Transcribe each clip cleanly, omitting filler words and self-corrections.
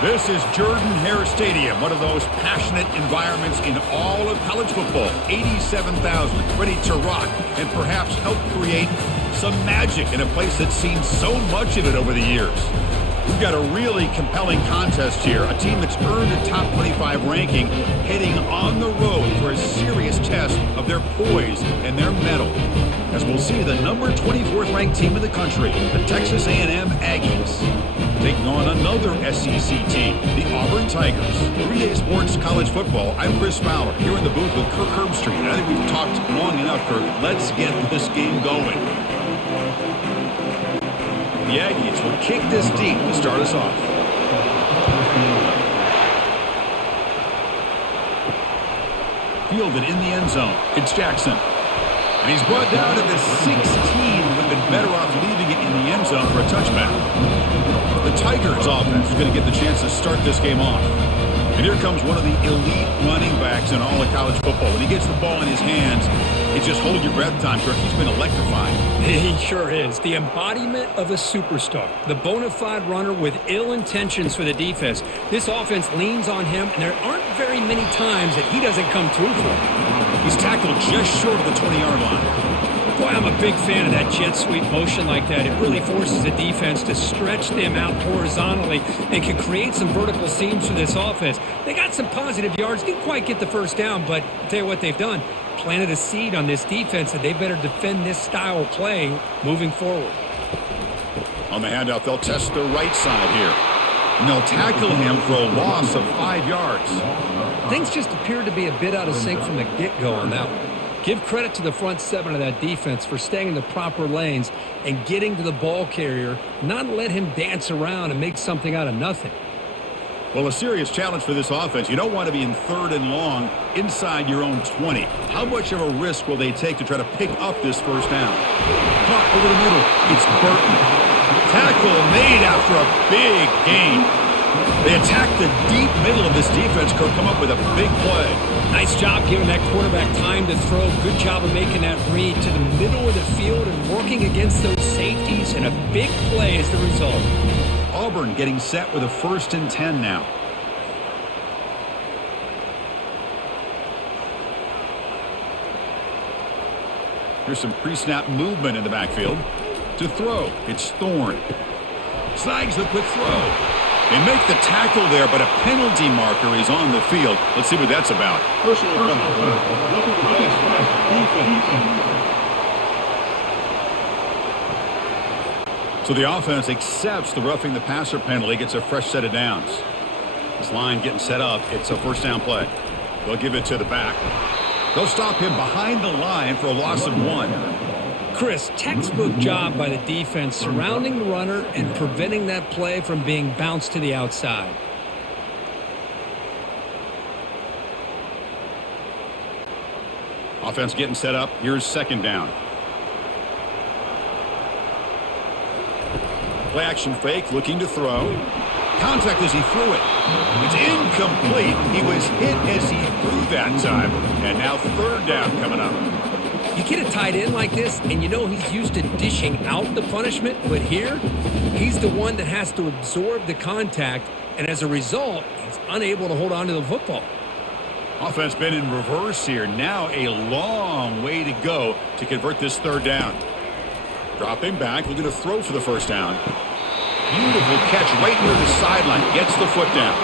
This is Jordan-Hare Stadium, one of those passionate environments in all of college football. 87,000 ready to rock and perhaps help create some magic in a place that's seen so much of it over the years. We've got a really compelling contest here. A team that's earned a top 25 ranking heading on the road for a serious test of their poise and their mettle. As we'll see the number 24th ranked team in the country, the Texas A&M Aggies, taking on another SEC team, the Auburn Tigers. 3-Day Sports College Football. I'm Chris Fowler here in the booth with Kirk Herbstreit. And I think we've talked long enough, Kirk. Let's get this game going. The Aggies will kick this deep to start us off. Fielded in the end zone. It's Jackson. And he's brought down to the 16. Would have been better off leaving it in the end zone for a touchback. The Tigers offense is going to get the chance to start this game off. And here comes one of the elite running backs in all of college football. When he gets the ball in his hands, it's just hold your breath time, Kirk. He's been electrifying. He sure is. The embodiment of a superstar. The bona fide runner with ill intentions for the defense. This offense leans on him, and there aren't very many times that he doesn't come through for it. He's tackled just short of the 20-yard line. Boy, I'm a big fan of that jet sweep motion like that. It really forces the defense to stretch them out horizontally and can create some vertical seams for this offense. They got some positive yards. Didn't quite get the first down, but I'll tell you what they've done. Planted a seed on this defense that they better defend this style of play moving forward. On the handoff, they'll test the right side here. And they'll tackle him for a loss of 5 yards. Things just appeared to be a bit out of sync from the get-go on that one. Give credit to the front seven of that defense for staying in the proper lanes and getting to the ball carrier, not let him dance around and make something out of nothing. Well, a serious challenge for this offense. You don't want to be in 3rd and long inside your own 20. How much of a risk will they take to try to pick up this first down? Caught over the middle. It's Burton. Tackle made after a big gain. They attack the deep middle of this defense, Kirk, come up with a big play. Nice job giving that quarterback time to throw. Good job of making that read to the middle of the field and working against those safeties, and a big play is the result. Auburn getting set with a 1st and 10 now. Here's some pre-snap movement in the backfield. To throw, it's Thorne. Snags the quick throw. They make the tackle there, but a penalty marker is on the field. Let's see what that's about. So the offense accepts the roughing the passer penalty, gets a fresh set of downs. This line getting set up. It's a first down play. They'll give it to the back. They'll stop him behind the line for a loss of 1. Chris, textbook job by the defense surrounding the runner and preventing that play from being bounced to the outside. Offense getting set up. Here's 2nd down. Play action fake, looking to throw. Contact as he threw it. It's incomplete. He was hit as he threw that time. And now 3rd down coming up. You get a tight end like this, and you know he's used to dishing out the punishment, but here, he's the one that has to absorb the contact, and as a result, he's unable to hold on to the football. Offense been in reverse here. Now a long way to go to convert this 3rd down. Dropping back, looking to throw for the first down. Beautiful catch right near the sideline. Gets the foot down.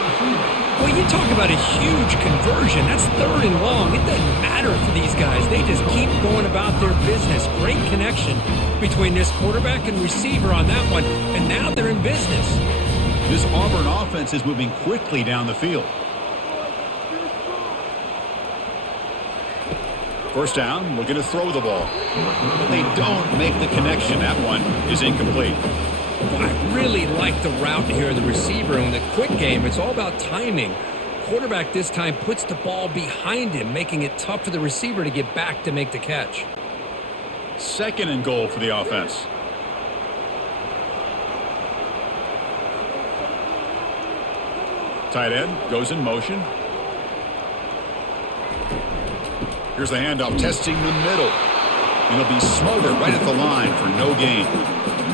Well, you talk about a huge conversion. That's 3rd and long. It doesn't matter for these guys. They just keep going about their business. Great connection between this quarterback and receiver on that one, and now they're in business. This Auburn offense is moving quickly down the field. First down, looking to throw the ball. But they don't make the connection. That one is incomplete. I really like the route here of the receiver. In the quick game, it's all about timing. Quarterback this time puts the ball behind him, making it tough for the receiver to get back to make the catch. 2nd and goal for the offense. Tight end goes in motion. Here's the handoff, testing the middle. And he'll be smothered right at the line for no gain.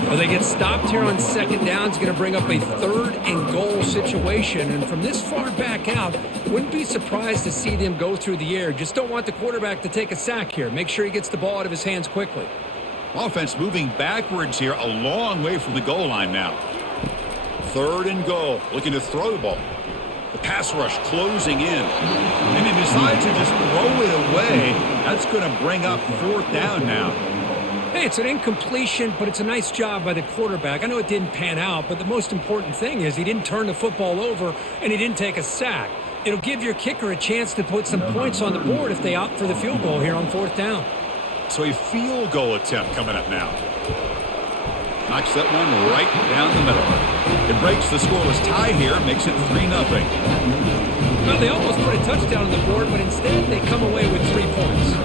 Well, they get stopped here on second down. It's going to bring up a 3rd and goal situation. And from this far back out, wouldn't be surprised to see them go through the air. Just don't want the quarterback to take a sack here. Make sure he gets the ball out of his hands quickly. Offense moving backwards here, a long way from the goal line now. 3rd and goal, looking to throw the ball. The pass rush closing in. And he decides to just throw it away. That's going to bring up 4th down now. Hey, it's an incompletion, but it's a nice job by the quarterback. I know it didn't pan out, but the most important thing is he didn't turn the football over and he didn't take a sack. It'll give your kicker a chance to put some points on the board if they opt for the field goal here on 4th down. So a field goal attempt coming up now. Knocks that one right down the middle. It breaks the scoreless tie here, makes it 3-0. Well, they almost put a touchdown on the board, but instead they come away with 3 points.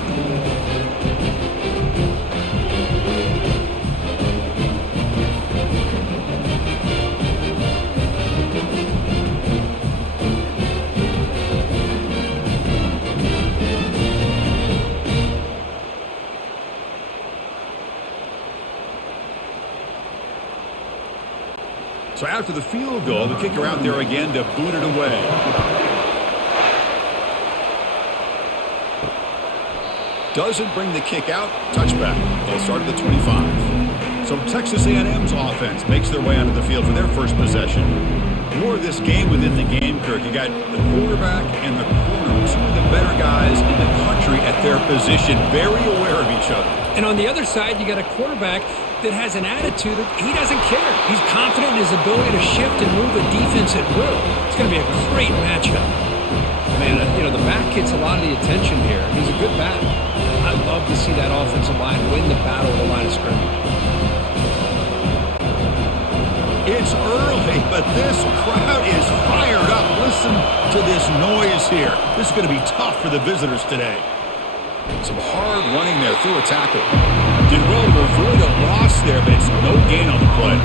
So after the field goal, the kicker out there again to boot it away. Doesn't bring the kick out. Touchback. They'll start at the 25. So Texas A&M's offense makes their way onto the field for their first possession. More of this game within the game, Kirk. You got the quarterback and the corner, two of the better guys in the country at their position, very aware of each other. And on the other side, you got a quarterback that has an attitude that he doesn't care. He's confident in his ability to shift and move a defense at will. It's going to be a great matchup. Man, the back gets a lot of the attention here. He's a good back. I'd love to see that offensive line win the battle of the line of scrimmage. It's early, but this crowd is fired up. Listen to this noise here. This is going to be tough for the visitors today. Some hard running there through a tackle. Did well to avoid a loss there, but it's no gain on the play.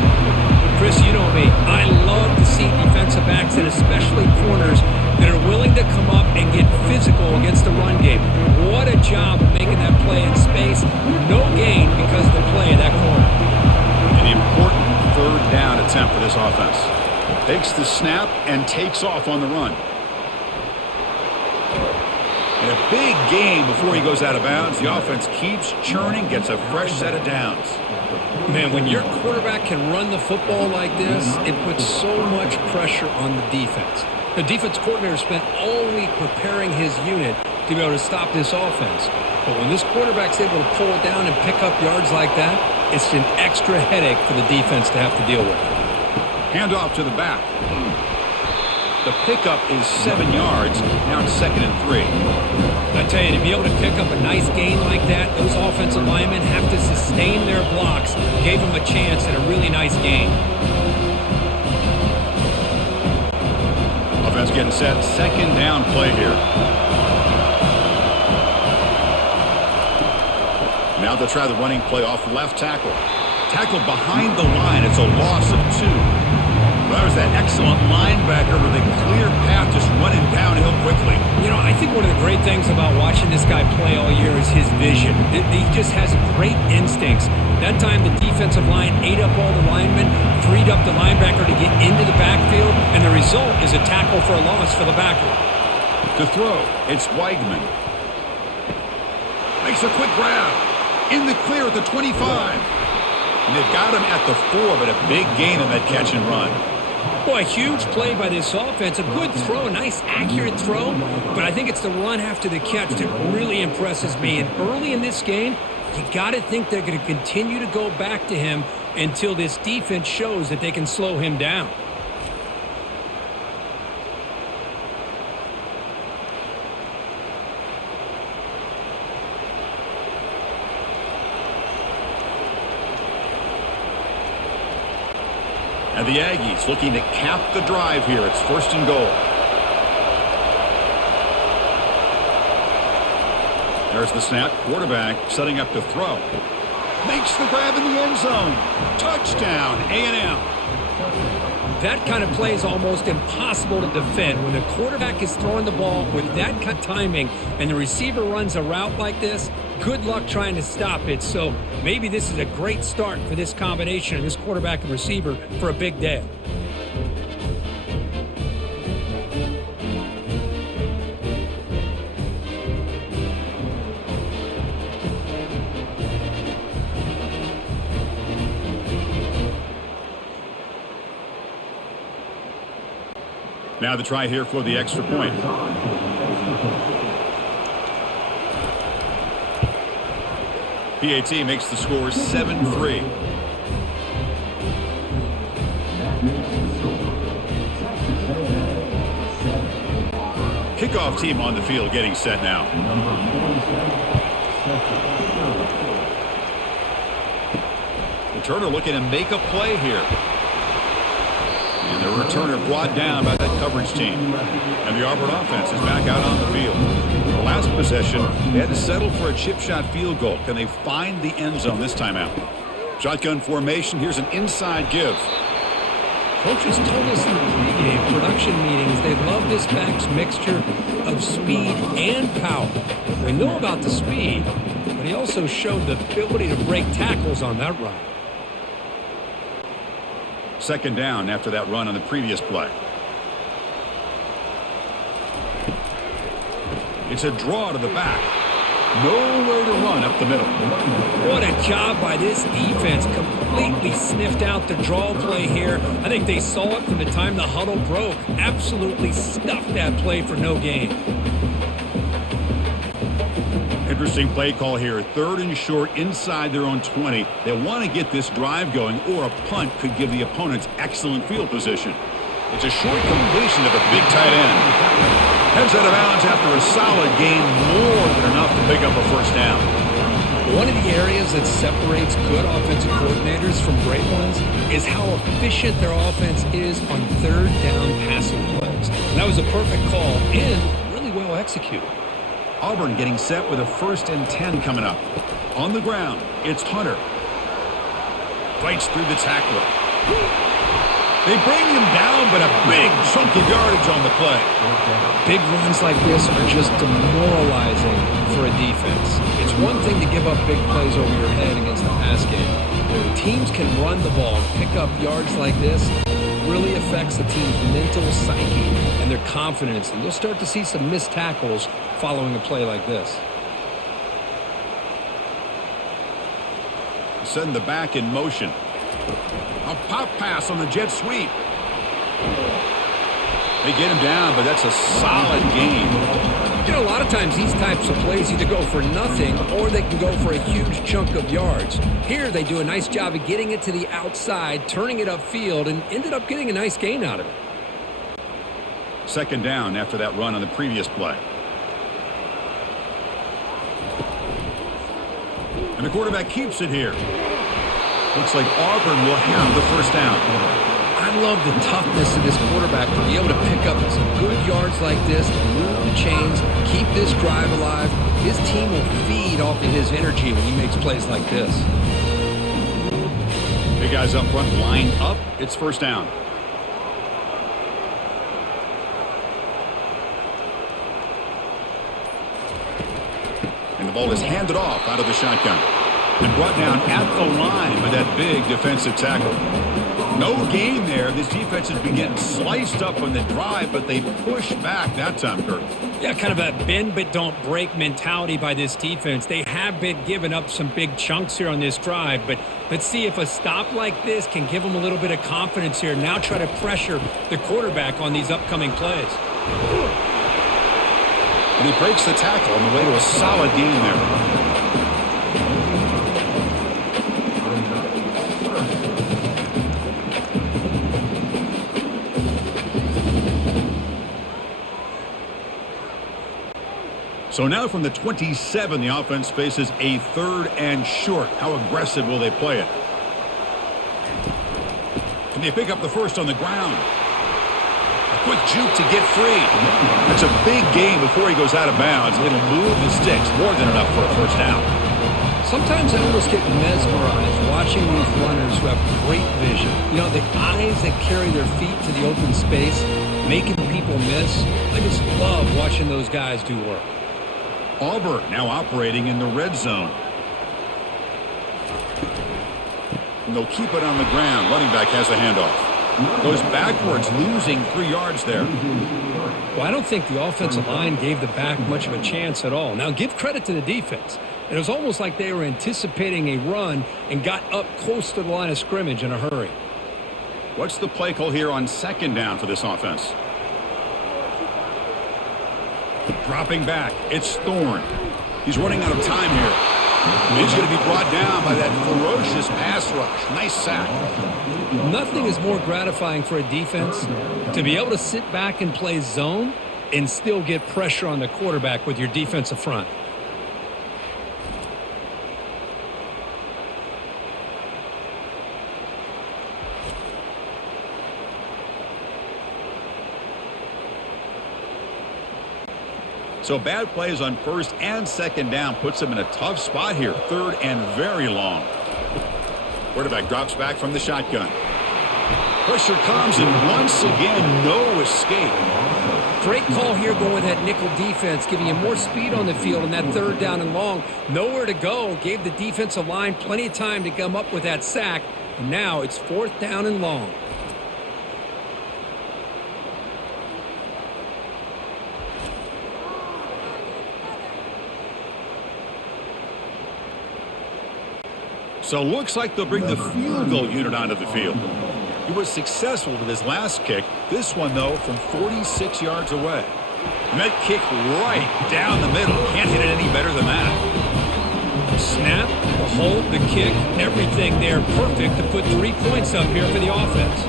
Chris, you know me. I love to see defensive backs and especially corners that are willing to come up and get physical against the run game. What a job of making that play in space. No gain because of the play of that corner. An important 3rd down attempt for this offense. Takes the snap and takes off on the run. And a big gain before he goes out of bounds. The offense keeps churning, gets a fresh set of downs. Man, when your quarterback can run the football like this, it puts so much pressure on the defense. The defense coordinator spent all week preparing his unit to be able to stop this offense. But when this quarterback's able to pull it down and pick up yards like that, it's an extra headache for the defense to have to deal with. Handoff to the back. The pickup is 7 yards. Now it's 2nd and 3. I tell you, to be able to pick up a nice gain like that, those offensive linemen have to sustain their blocks. Gave them a chance at a really nice gain. Offense getting set. 2nd down play here. Now they'll try the running play off left tackle. Tackled behind the line. It's a loss of 2. That was that excellent linebacker with a clear path just running downhill quickly. You know, I think one of the great things about watching this guy play all year is his vision. He just has great instincts. That time the defensive line ate up all the linemen, freed up the linebacker to get into the backfield, and the result is a tackle for a loss for the backer. To throw, it's Weigman. Makes a quick grab. In the clear at the 25. And they've got him at the 4, but a big gain in that catch and run. Boy, a huge play by this offense. A good throw, a nice accurate throw. But I think it's the run after the catch that really impresses me. And early in this game, you got to think they're going to continue to go back to him until this defense shows that they can slow him down. And the Aggies looking to cap the drive here. It's 1st and goal. There's the snap. Quarterback setting up to throw. Makes the grab in the end zone. Touchdown, A&M. That kind of play is almost impossible to defend. When the quarterback is throwing the ball with that kind of timing and the receiver runs a route like this, good luck trying to stop it. So maybe this is a great start for this combination of this quarterback and receiver for a big day. Now the try here for the extra point. PAT makes the score 7-3. Kickoff team on the field getting set now. Returner looking to make a play here. And the returner brought down by that coverage team. And the Auburn offense is back out on the field. The last possession, they had to settle for a chip shot field goal. Can they find the end zone this time out? Shotgun formation. Here's an inside give. Coaches told us in the pregame production meetings they love this back's mixture of speed and power. We know about the speed, but he also showed the ability to break tackles on that run. Second down after that run on the previous play. It's a draw to the back. Nowhere to run up the middle. What a job by this defense. Completely sniffed out the draw play here. I think they saw it from the time the huddle broke. Absolutely stuffed that play for no gain. Interesting play call here. Third and short inside their own 20. They want to get this drive going, or a punt could give the opponents excellent field position. It's a short completion of a big tight end. Heads out of bounds after a solid gain, more than enough to pick up a first down. One of the areas that separates good offensive coordinators from great ones is how efficient their offense is on third down passing plays. And that was a perfect call and really well executed. Auburn getting set with a 1st and 10 coming up. On the ground, it's Hunter. Bites through the tackler. They bring him down, but a big chunk of yardage on the play. Big runs like this are just demoralizing for a defense. It's one thing to give up big plays over your head against the pass game. When teams can run the ball and pick up yards like this, it really affects the team's mental psyche and their confidence. And you'll start to see some missed tackles following a play like this. Send the back in motion. A pop pass on the jet sweep. They get him down, but that's a solid gain. You know, a lot of times these types of plays either go for nothing or they can go for a huge chunk of yards. Here they do a nice job of getting it to the outside, turning it upfield, and ended up getting a nice gain out of it. Second down after that run on the previous play. And the quarterback keeps it here. Looks like Auburn will have the first down. I love the toughness of this quarterback to be able to pick up some good yards like this, to move the chains, keep this drive alive. His team will feed off of his energy when he makes plays like this. Big guys up front lined up. It's first down. And the ball is handed off out of the shotgun. And brought down at the line by that big defensive tackle. No gain there. This defense has been getting sliced up on the drive, but they push back that time, Kurt. Yeah, kind of a bend but don't break mentality by this defense. They have been giving up some big chunks here on this drive, but let's see if a stop like this can give them a little bit of confidence here. Now try to pressure the quarterback on these upcoming plays. And he breaks the tackle on the way to a solid gain there. So now from the 27, the offense faces a 3rd and short. How aggressive will they play it? Can they pick up the first on the ground? A quick juke to get free. That's a big gain before he goes out of bounds. It'll move the sticks, more than enough for a first down. Sometimes I almost get mesmerized watching these runners who have great vision. You know, the eyes that carry their feet to the open space, making people miss. I just love watching those guys do work. Auburn now operating in the red zone. And they'll keep it on the ground. Running back has a handoff. Goes backwards, losing 3 yards there. Well, I don't think the offensive line gave the back much of a chance at all. Now, give credit to the defense. It was almost like they were anticipating a run and got up close to the line of scrimmage in a hurry. What's the play call here on 2nd down for this offense? Dropping back, it's Thorne. He's running out of time here. He's going to be brought down by that ferocious pass rush. Nice sack. Nothing is more gratifying for a defense to be able to sit back and play zone and still get pressure on the quarterback with your defensive front. So bad plays on 1st and 2nd down puts them in a tough spot here. 3rd and very long. Quarterback drops back from the shotgun. Pressure comes, and once again, no escape. Great call here going with that nickel defense, giving you more speed on the field on that 3rd down and long. Nowhere to go. Gave the defensive line plenty of time to come up with that sack. And now it's 4th down and long. So looks like they'll bring the field goal unit onto the field. He was successful with his last kick. This one, though, from 46 yards away. And that kick right down the middle. Can't hit it any better than that. Snap, the hold, the kick, everything there perfect to put 3 points up here for the offense.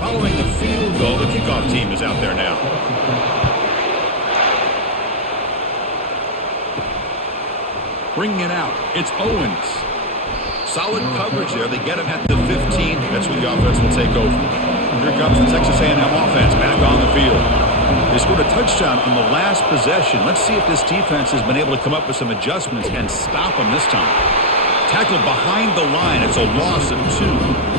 Following the field goal, the kickoff team is out there now. Bringing it out, it's Owens. Solid coverage there. They get him at the 15. That's where the offense will take over. Here comes the Texas A&M offense back on the field. They scored a touchdown on the last possession. Let's see if this defense has been able to come up with some adjustments and stop them this time. Tackled behind the line. It's a loss of 2.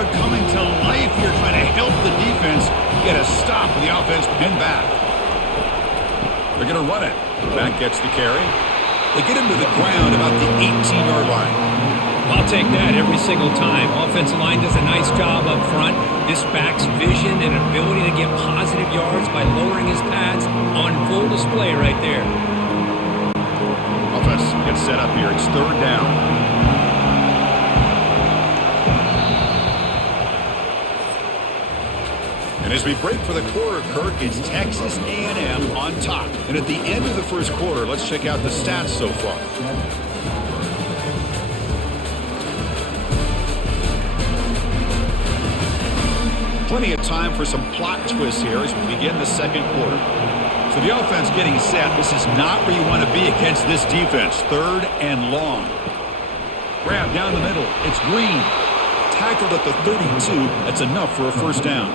Coming to life here, trying to help the defense get a stop with the offense pinned back. They're going to run it. Back gets the carry. They get him to the ground about the 18-yard line. I'll take that every single time. Offensive line does a nice job up front. This back's vision and ability to get positive yards by lowering his pads on full display right there. Offense gets set up here. It's 3rd down. And as we break for the quarter, Kirk, it's Texas A&M on top. And at the end of the first quarter, let's check out the stats so far. Plenty of time for some plot twists here as we begin the 2nd quarter. So the offense getting set. This is not where you want to be against this defense. 3rd and long. Grab down the middle. It's Green. Tackled at the 32. That's enough for a 1st down.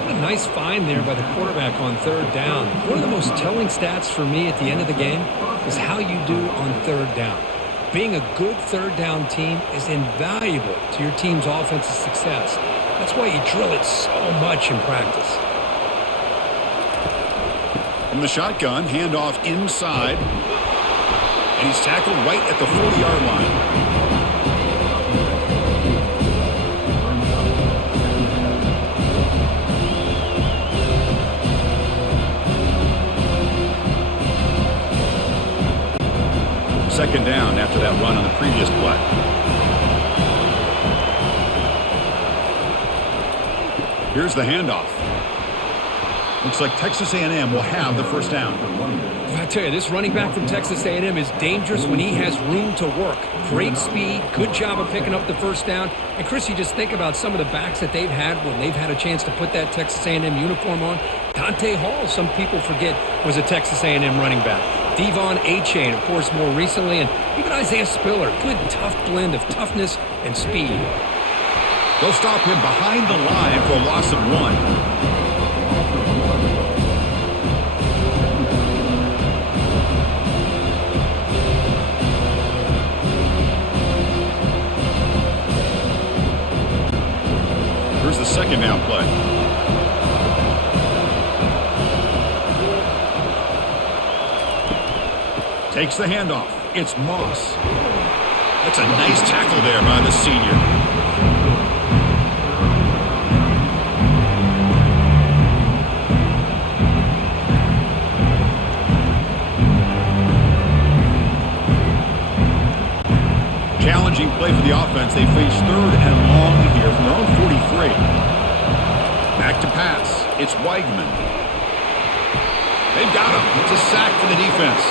What a nice find there by the quarterback on 3rd down. One of the most telling stats for me at the end of the game is how you do on 3rd down. Being a good 3rd down team is invaluable to your team's offensive success. That's why you drill it so much in practice. From the shotgun, handoff inside. And he's tackled right at the 40-yard line. Second down after that run on the previous play. Here's the handoff. Looks like Texas A&M will have the 1st down. I tell you, this running back from Texas A&M is dangerous when he has room to work. Great speed, good job of picking up the 1st down. And Chris, you just think about some of the backs that they've had when they've had a chance to put that Texas A&M uniform on. Dante Hall, some people forget, was a Texas A&M running back. Devon A-Chain, of course, more recently, and even Isaiah Spiller. Good, tough blend of toughness and speed. They'll stop him behind the line for a loss of 1. Here's the second down play. Takes the handoff. It's Moss. That's a nice tackle there by the senior. Challenging play for the offense. They face 3rd and long here from their own 43. Back to pass. It's Weigman. They've got him. It's a sack for the defense.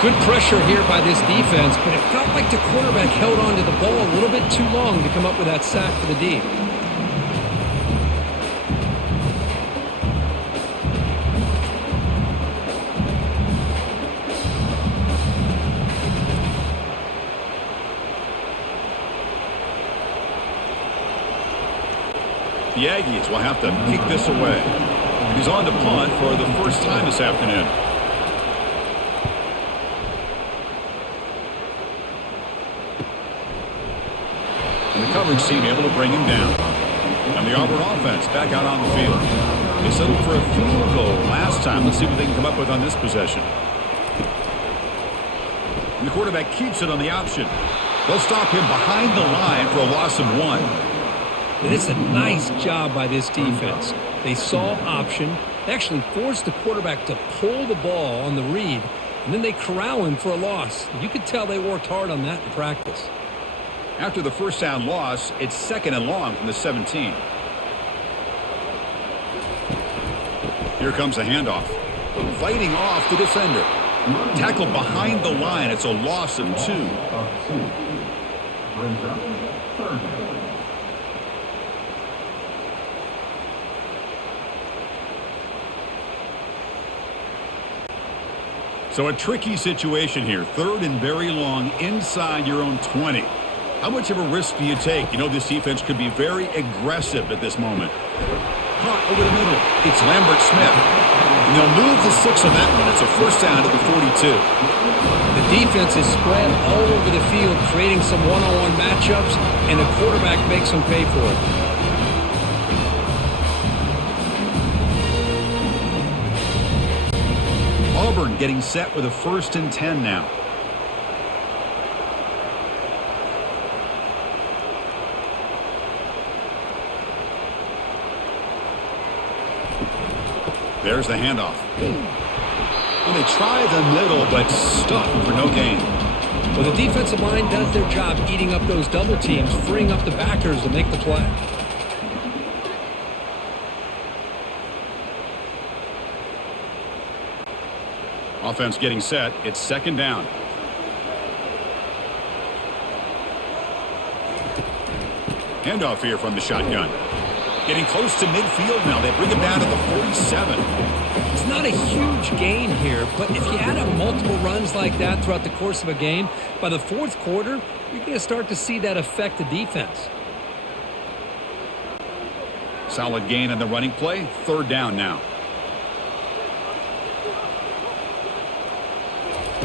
Good pressure here by this defense, but it felt like the quarterback held on to the ball a little bit too long to come up with that sack for the D. The Aggies will have to kick this away. He's on to punt for the first time this afternoon. And the coverage team able to bring him down. And the Auburn offense back out on the field. They settled for a field goal last time. Let's see what they can come up with on this possession. And the quarterback keeps it on the option. They'll stop him behind the line for a loss of 1. It is a nice job by this defense. They saw option. They actually forced the quarterback to pull the ball on the read, and then they corral him for a loss. You could tell they worked hard on that in practice. After the first down loss, it's 2nd and long from the 17. Here comes a handoff. Fighting off the defender. Tackled behind the line. It's a loss of 2. So a tricky situation here. 3rd and very long inside your own 20. How much of a risk do you take? You know this defense could be very aggressive at this moment. Caught over the middle. It's Lambert Smith. And they'll move the 6 on that one. It's a first down to the 42. The defense is spread all over the field, creating some one-on-one matchups, and the quarterback makes them pay for it. Auburn getting set with a 1st and 10 now. There's the handoff. Well, they try the middle, but stuck for no gain. Well, the defensive line does their job eating up those double teams, freeing up the backers to make the play. Offense getting set. It's 2nd down. Handoff here from the shotgun. Getting close to midfield now. They bring him down to the 47. It's not a huge gain here, but if you add up multiple runs like that throughout the course of a game, by the 4th quarter, you're going to start to see that affect the defense. Solid gain on the running play. 3rd down now.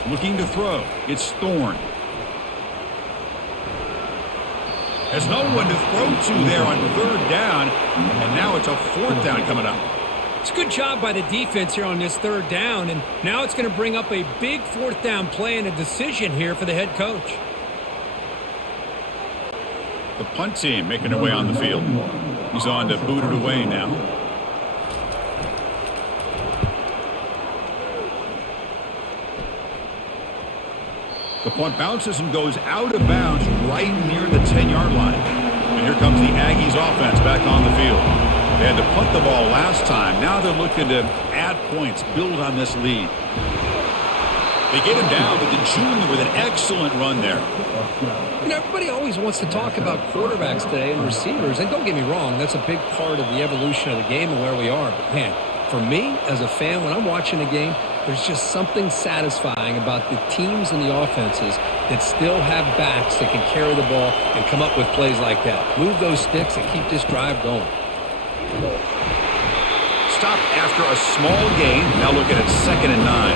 Looking to throw. It's Thorne. Has no one to throw to there on 3rd down. And now it's a 4th down coming up. It's a good job by the defense here on this 3rd down. And now it's going to bring up a big 4th down play and a decision here for the head coach. The punt team making their way on the field. He's on to boot it away now. The punt bounces and goes out of bounds right near the 10-yard line. And here comes the Aggies offense back on the field. They had to punt the ball last time. Now they're looking to add points, build on this lead. They get him down, but the junior with an excellent run there. You know, everybody always wants to talk about quarterbacks today and receivers. And don't get me wrong, that's a big part of the evolution of the game and where we are. But, man, for me as a fan, when I'm watching a game, There's just something satisfying about the teams and the offenses that still have backs that can carry the ball and come up with plays like that. Move those sticks and keep this drive going. Stop after a small gain. Now looking at 2nd and 9.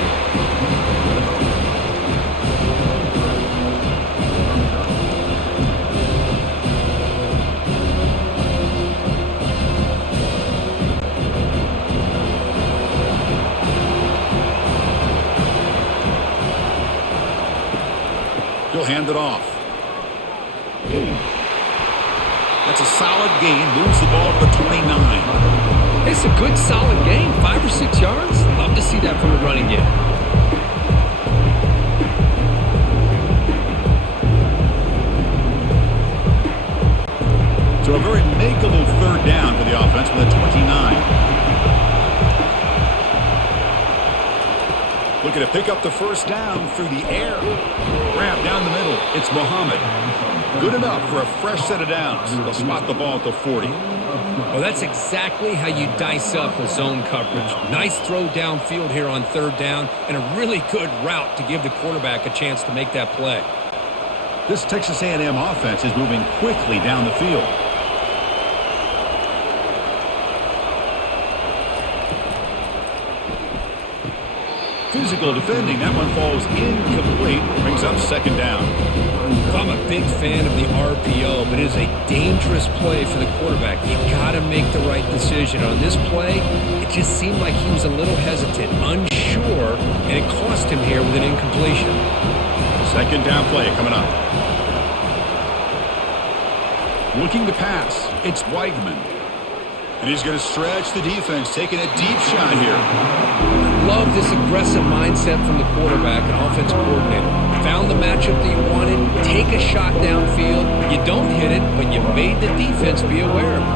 He'll hand it off. That's a solid gain. Moves the ball to the 29. It's a good, solid gain. 5 or 6 yards. Love to see that from the running game. So a very makeable 3rd down for the offense with a 29. Looking to pick up the 1st down through the air. Grab down the middle. It's Muhammad. Good enough for a fresh set of downs. They'll spot the ball at the 40. Well, that's exactly how you dice up a zone coverage. Nice throw downfield here on 3rd down, and a really good route to give the quarterback a chance to make that play. This Texas A&M offense is moving quickly down the field. Physical defending. That one falls incomplete. Brings up 2nd down. I'm a big fan of the RPO, but it is a dangerous play for the quarterback. You got to make the right decision. On this play, it just seemed like he was a little hesitant, unsure, and it cost him here with an incompletion. 2nd down play coming up. Looking to pass. It's Weigman. And he's going to stretch the defense, taking a deep shot here. Love this aggressive mindset from the quarterback and offensive coordinator. Found the matchup that you wanted, take a shot downfield. You don't hit it, but you made the defense be aware of it.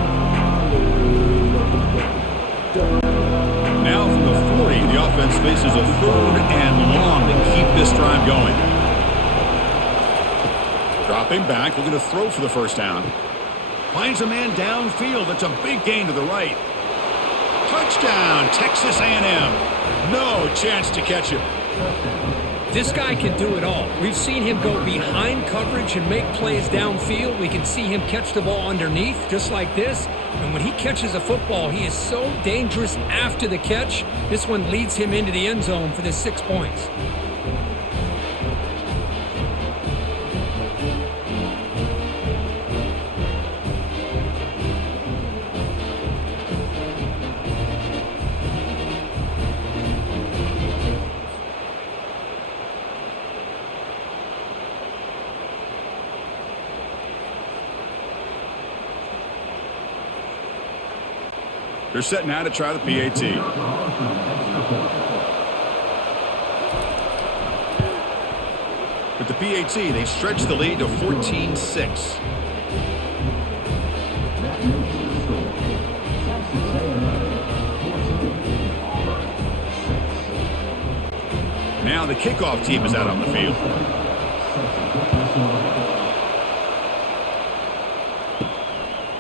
Now from the 40, the offense faces a 3rd and long to keep this drive going. Dropping back, looking to throw for the 1st down. Finds a man downfield. That's a big gain to the right. Touchdown, Texas A&M. No chance to catch him. This guy can do it all. We've seen him go behind coverage and make plays downfield. We can see him catch the ball underneath, just like this. And when he catches a football, he is so dangerous after the catch. This one leads him into the end zone for the 6 points. They're setting now to try the PAT. With the PAT, they stretch the lead to 14-6. Now the kickoff team is out on the field.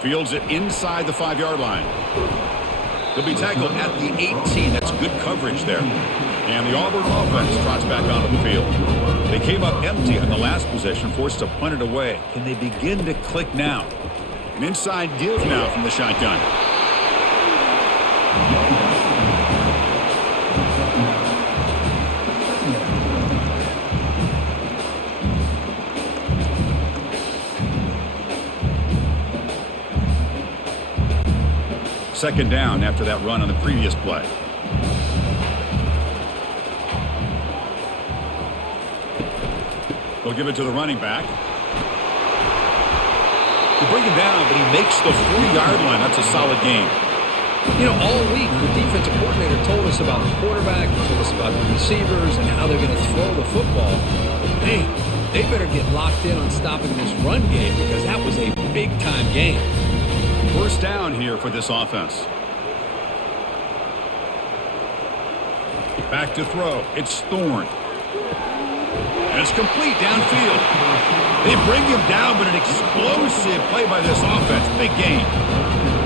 Fields it inside the 5-yard line. They'll be tackled at the 18. That's good coverage there. And the Auburn offense trots back onto the field. They came up empty on the last possession, forced to punt it away. Can they begin to click now? An inside give now from the shotgun. Second down after that run on the previous play. They'll give it to the running back. They bring him down, but he makes the 40-yard line. That's a solid game. You know, all week the defensive coordinator told us about the quarterback, he told us about the receivers and how they're going to throw the football. But man, they better get locked in on stopping this run game because that was a big-time game. First down here for this offense. Back to throw. It's Thorne. And it's complete downfield. They bring him down, but an explosive play by this offense. Big game.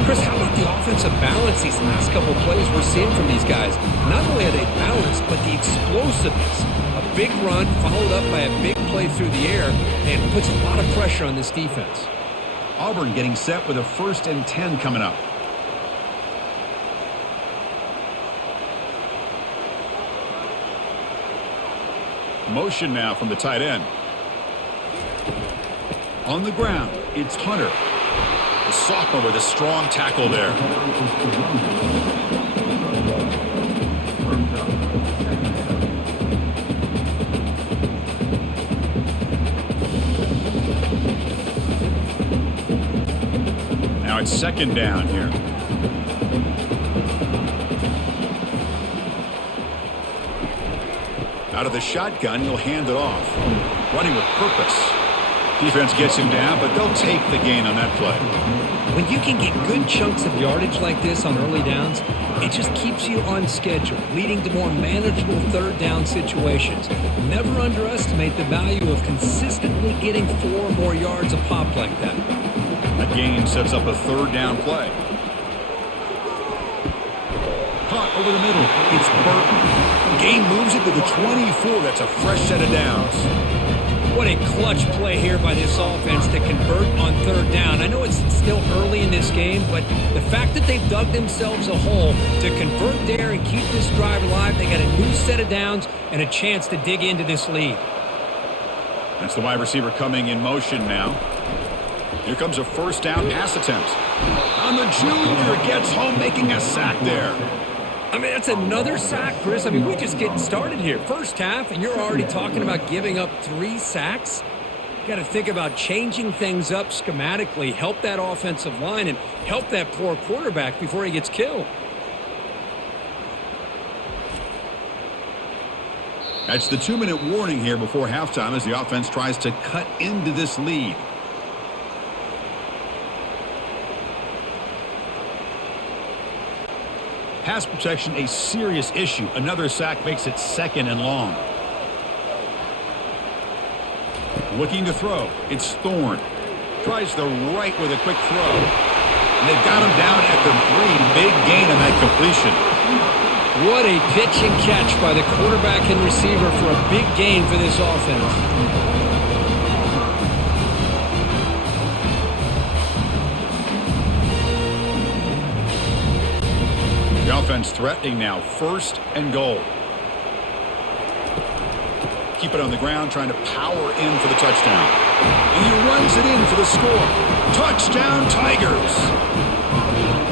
Chris, how about the offensive balance these last couple of plays we're seeing from these guys? Not only are they balanced, but the explosiveness. A big run followed up by a big play through the air and puts a lot of pressure on this defense. Auburn getting set with a 1st and 10 coming up. Motion now from the tight end. On the ground, it's Hunter. The sophomore with a strong tackle there. Now it's 2nd down here. Out of the shotgun, he'll hand it off. Running with purpose. Defense gets him down, but they'll take the gain on that play. When you can get good chunks of yardage like this on early downs, it just keeps you on schedule, leading to more manageable 3rd down situations. Never underestimate the value of consistently getting 4 or more yards a pop like that. That gain sets up a 3rd down play. Caught over the middle. It's Burton. Gain moves it to the 24. That's a fresh set of downs. What a clutch play here by this offense to convert on 3rd down. I know it's still early in this game, but the fact that they've dug themselves a hole to convert there and keep this drive alive, they got a new set of downs and a chance to dig into this lead. That's the wide receiver coming in motion now. Here comes a 1st down pass attempt. On the junior, gets home, making a sack there. I mean, that's another sack, Chris. I mean, we're just getting started here. First half, and you're already talking about giving up 3 sacks. You got to think about changing things up schematically, help that offensive line, and help that poor quarterback before he gets killed. That's the 2-minute warning here before halftime as the offense tries to cut into this lead. Pass protection, a serious issue. Another sack makes it 2nd and long. Looking to throw. It's Thorne. Tries the right with a quick throw. And they've got him down at the 3. Big gain on that completion. What a pitch and catch by the quarterback and receiver for a big gain for this offense. The offense threatening now. 1st and goal. Keep it on the ground, trying to power in for the touchdown. And he runs it in for the score. Touchdown, Tigers!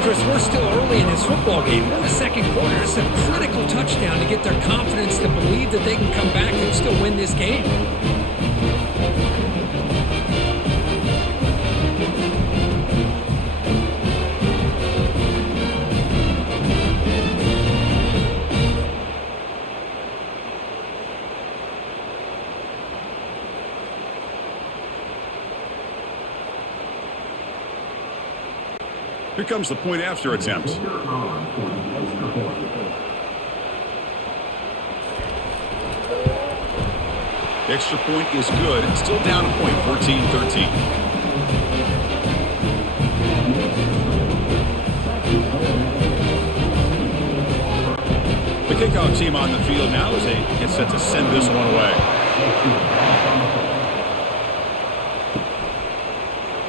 Chris, we're still early in this football game. We're in the 2nd quarter. It's a critical touchdown to get their confidence to believe that they can come back and still win this game. Here comes the point after attempt. The extra point is good. It's still down a point, 14-13. The kickoff team on the field now as they get set to send this one away.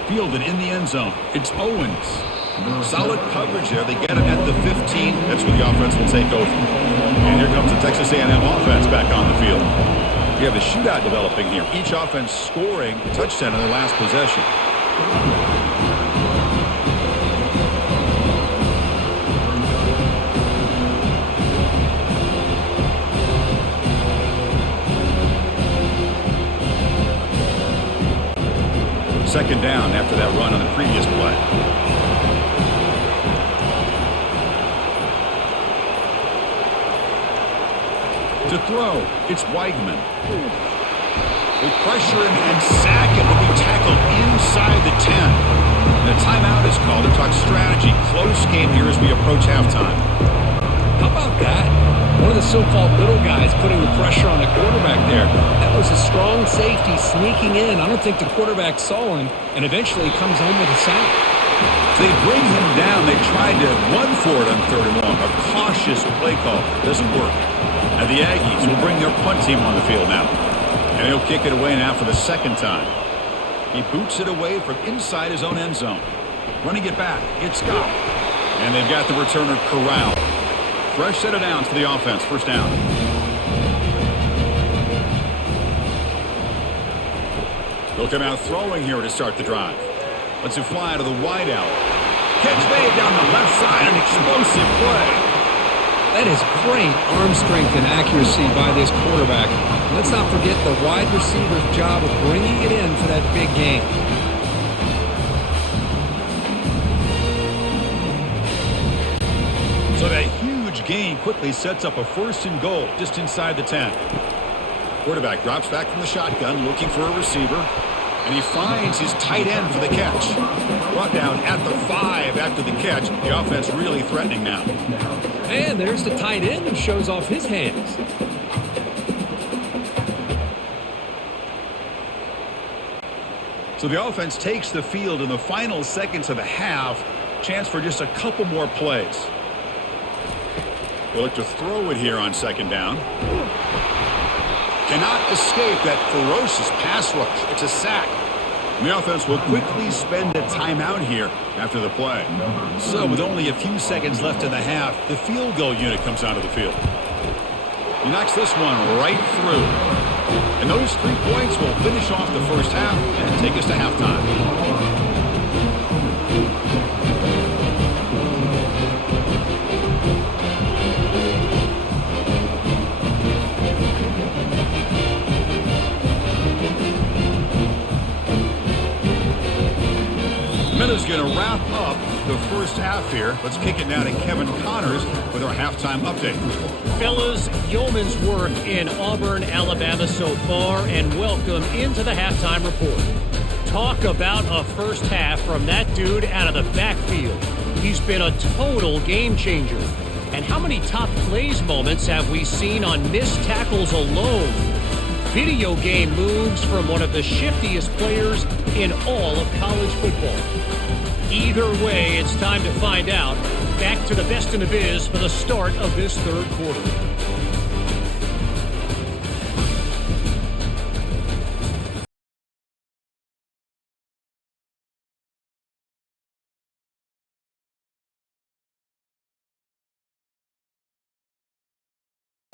Fielded in the end zone. It's Owens. Solid coverage there. They get him at the 15. That's where the offense will take over. And here comes the Texas A&M offense back on the field. We have a shootout developing here. Each offense scoring a touchdown in their last possession. Second down after that run on the previous play. To throw, it's Weigman. They pressure him and sack him. Will be tackled inside the 10. And a timeout is called to talk strategy. Close game here as we approach halftime. How about that? One of the so-called little guys putting the pressure on the quarterback there. That was a strong safety sneaking in. I don't think the quarterback saw him and eventually comes home with a sack. They bring him down. They tried to run for it on 3rd and long. A cautious play call. Doesn't work. And the Aggies will bring their punt team on the field now. And he'll kick it away now for the 2nd time. He boots it away from inside his own end zone. Running it back. It's Scott. And they've got the returner corralled. Fresh set of downs for the offense. 1st down. They'll come out throwing here to start the drive. Let's it fly to the wide out. Catch made down the left side. An explosive play. That is great arm strength and accuracy by this quarterback. Let's not forget the wide receiver's job of bringing it in for that big game. So that huge gain quickly sets up a 1st and goal just inside the 10. Quarterback drops back from the shotgun looking for a receiver. And he finds his tight end for the catch. Brought down at the 5 after the catch. The offense really threatening now. And there's the tight end who shows off his hands. So the offense takes the field in the final seconds of the half. Chance for just a couple more plays. They'll look to throw it here on 2nd down. Cannot escape that ferocious pass rush. It's a sack. And the offense will quickly spend a timeout here after the play. So with only a few seconds left in the half, the field goal unit comes out of the field. He knocks this one right through. And those 3 points will finish off the 1st half and take us to halftime. Is going to wrap up the 1st half here. Let's kick it now to Kevin Connors with our halftime update. Fellas, yeoman's work in Auburn, Alabama so far, and welcome into the halftime report. Talk about a 1st half from that dude out of the backfield. He's been a total game changer. And how many top plays moments have we seen on missed tackles alone? Video game moves from one of the shiftiest players in all of college football. Either way, it's time to find out. Back to the best in the biz for the start of this 3rd quarter.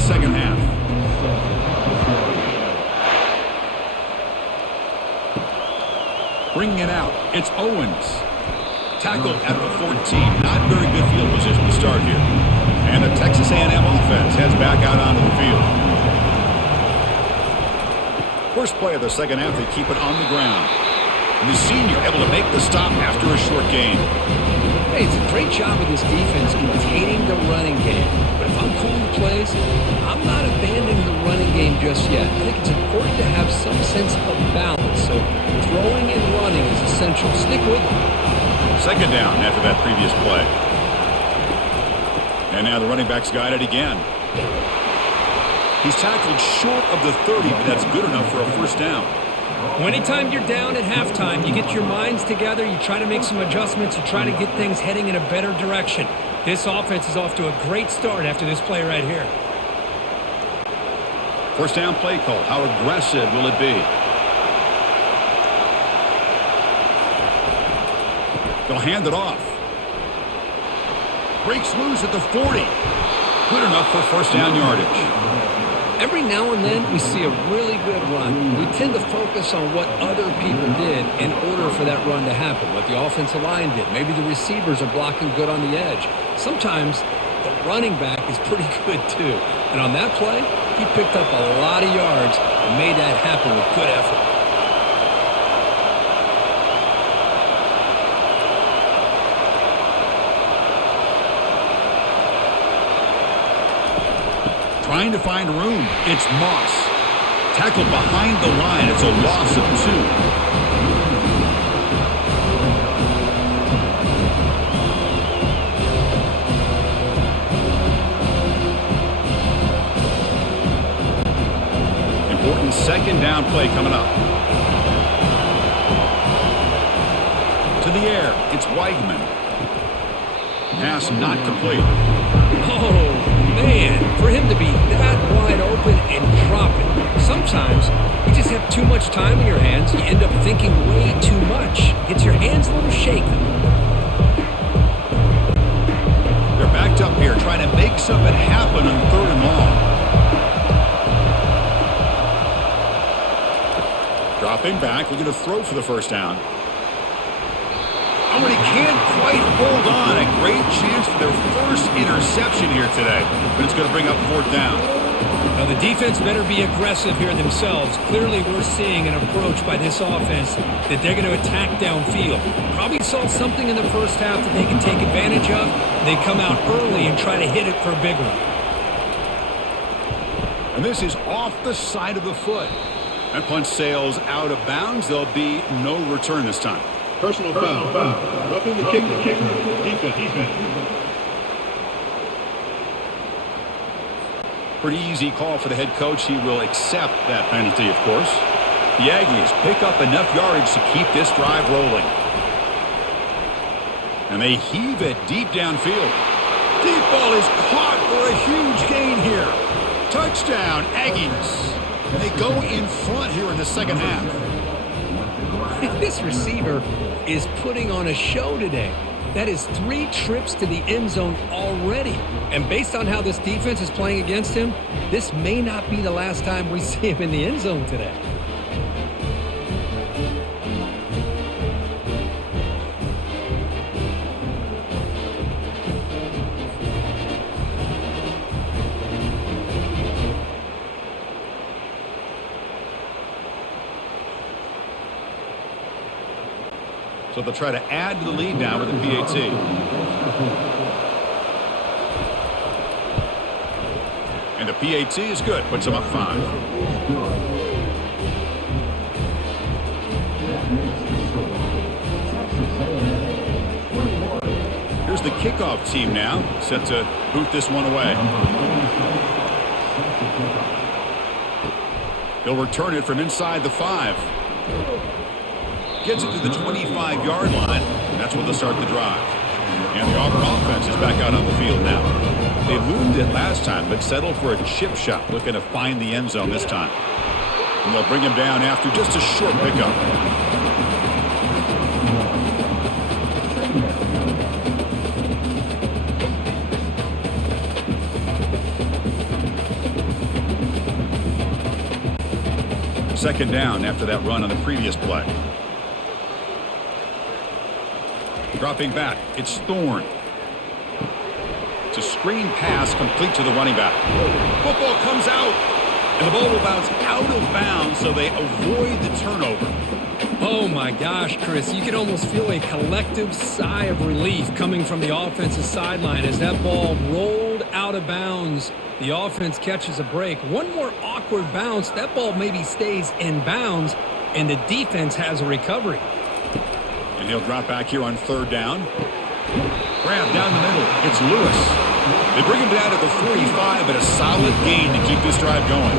Second half. Bringing it out. It's Owens. Tackled at the 14. Not very good field position to start here. And the Texas A&M offense heads back out onto the field. First play of the 2nd half, they keep it on the ground. And the senior able to make the stop after a short gain. Hey, it's a great job of this defense containing the running game. But if I'm calling the plays, I'm not abandoning the running game just yet. I think it's important to have some sense of balance. So throwing and running is essential. Stick with it. 2nd down after that previous play. And now the running back's got it again. He's tackled short of the 30, but that's good enough for a 1st down. Anytime you're down at halftime, you get your minds together, you try to make some adjustments, you try to get things heading in a better direction. This offense is off to a great start after this play right here. 1st down play call. How aggressive will it be? They'll hand it off. Breaks loose at the 40. Good enough for 1st down yardage. Every now and then we see a really good run. We tend to focus on what other people did in order for that run to happen, what the offensive line did. Maybe the receivers are blocking good on the edge. Sometimes the running back is pretty good too. And on that play, he picked up a lot of yards and made that happen with good effort. Trying to find room. It's Moss. Tackled behind the line. It's a loss of 2. Important 2nd down play coming up. To to the air. It's Weigman. Pass not complete. Oh, man, for him to be that wide open and drop it. Sometimes you just have too much time in your hands. You end up thinking way too much. Gets your hands a little shaky. They're backed up here trying to make something happen on 3rd and long. Dropping back, looking to throw for the first down. Oh, and he can't quite hold on. A great chance for their first interception here today. But it's going to bring up 4th down. Now, the defense better be aggressive here themselves. Clearly, we're seeing an approach by this offense that they're going to attack downfield. Probably saw something in the first half that they can take advantage of. They come out early and try to hit it for a big one. And this is off the side of the foot. That punch sails out of bounds. There'll be no return this time. Personal foul. Roughing the kicker. Defense. Pretty easy call for the head coach. He will accept that penalty, of course. The Aggies pick up enough yardage to keep this drive rolling. And they heave it deep downfield. Deep ball is caught for a huge gain here. Touchdown, Aggies. And they go in front here in the second half. This receiver is putting on a show today. That is 3 trips to the end zone already. And based on how this defense is playing against him, this may not be the last time we see him in the end zone today. So they'll try to add to the lead now with the PAT. And the PAT is good. Puts them up 5. Here's the kickoff team now. Set to boot this one away. They'll return it from inside the 5. Gets it to the 25-yard line, and that's where they'll start the drive. And the Auburn offense is back out on the field now. They moved it last time, but settled for a chip shot, looking to find the end zone this time. And they'll bring him down after just a short pickup. Second down after that run on the previous play. Dropping back, it's Thorne. It's a screen pass complete to the running back. Football comes out, and the ball will bounce out of bounds, so they avoid the turnover. Oh, my gosh, Chris. You can almost feel a collective sigh of relief coming from the offensive sideline as that ball rolled out of bounds. The offense catches a break. One more awkward bounce. That ball maybe stays in bounds, and the defense has a recovery. And he'll drop back here on 3rd down. Grab down the middle. It's Lewis. They bring him down to the 45, but a solid gain to keep this drive going.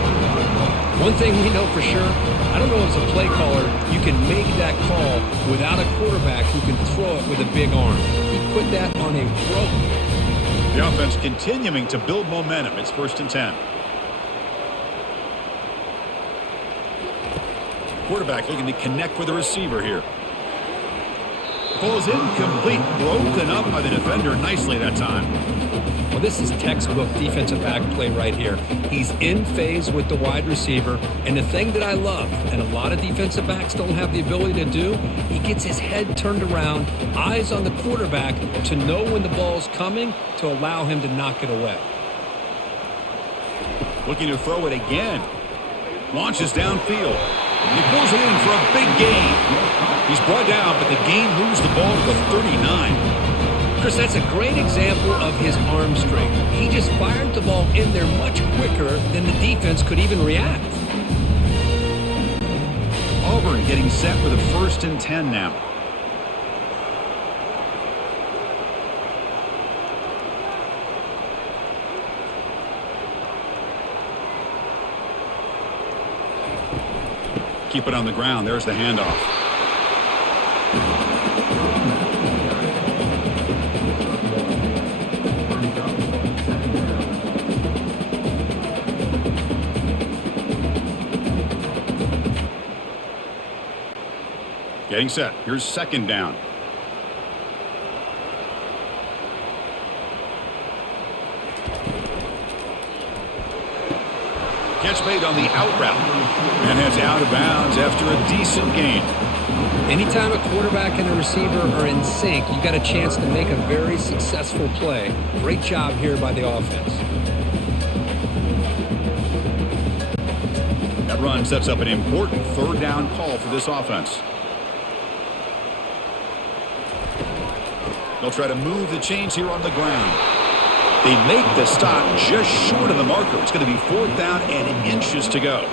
One thing we know for sure, I don't know as a play caller, you can make that call without a quarterback who can throw it with a big arm. He put that on a rope. The offense continuing to build momentum. It's 1st and 10. Quarterback looking to connect with the receiver here. Ball is incomplete, broken up by the defender nicely that time. Well, this is textbook defensive back play right here. He's in phase with the wide receiver, and the thing that I love, and a lot of defensive backs don't have the ability to do, he gets his head turned around, eyes on the quarterback to know when the ball's coming to allow him to knock it away. Looking to throw it again. Launches downfield. He pulls it in for a big gain. He's brought down, but the gain moves the ball to the 39. Chris, that's a great example of his arm strength. He just fired the ball in there much quicker than the defense could even react. Auburn getting set with a 1st and 10 now. Keep it on the ground. There's the handoff. Getting set. Here's second down. Catch made on the out route. And heads out of bounds after a decent gain. Anytime a quarterback and a receiver are in sync, you got a chance to make a very successful play. Great job here by the offense. That run sets up an important third down call for this offense. They'll try to move the chains here on the ground. They make the stop just short of the marker. It's going to be fourth down and inches to go.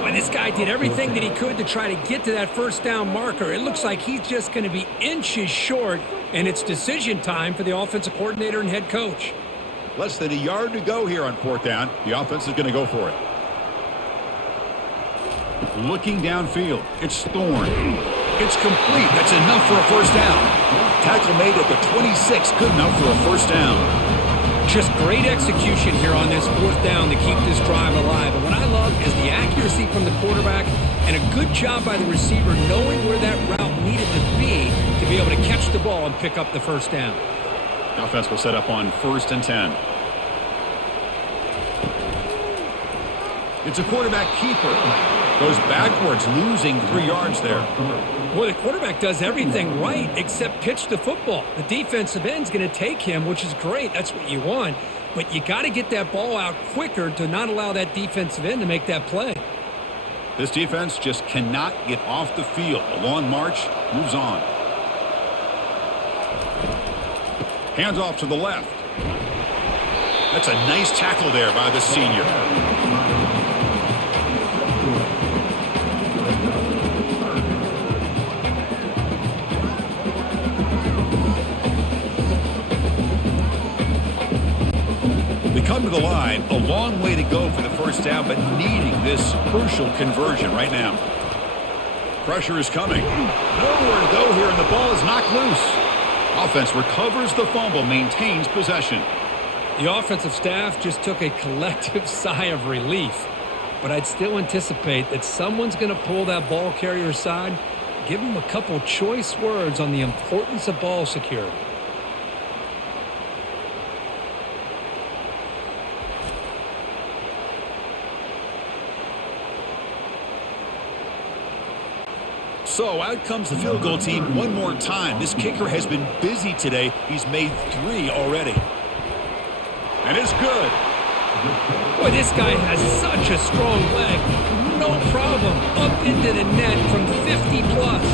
Well, this guy did everything that he could to try to get to that first down marker. It looks like he's just going to be inches short, and it's decision time for the offensive coordinator and head coach. Less than a yard to go here on fourth down. The offense is going to go for it. Looking downfield, it's Thorne. It's complete. That's enough for a first down. Tackle made at the 26. Good enough for a first down. Just great execution here on this fourth down to keep this drive alive. And what I love is the accuracy from the quarterback and a good job by the receiver knowing where that route needed to be able to catch the ball and pick up the first down. The offense will set up on 1st and 10. It's a quarterback keeper. Goes backwards, losing 3 yards there. Well, the quarterback does everything right except pitch the football. The defensive end's going to take him, which is great. That's what you want. But you got to get that ball out quicker to not allow that defensive end to make that play. This defense just cannot get off the field. A long march moves on. Hands off to the left. That's a nice tackle there by the senior. Come to the line, a long way to go for the first down, but needing this crucial conversion right now. Pressure is coming. Nowhere to go here, and the ball is knocked loose. Offense recovers the fumble, maintains possession. The offensive staff just took a collective sigh of relief, but I'd still anticipate that someone's going to pull that ball carrier aside, give him a couple choice words on the importance of ball security. So out comes the field goal team one more time. This kicker has been busy today. He's made 3 already. And it's good. Boy, this guy has such a strong leg. No problem. Up into the net from 50 plus.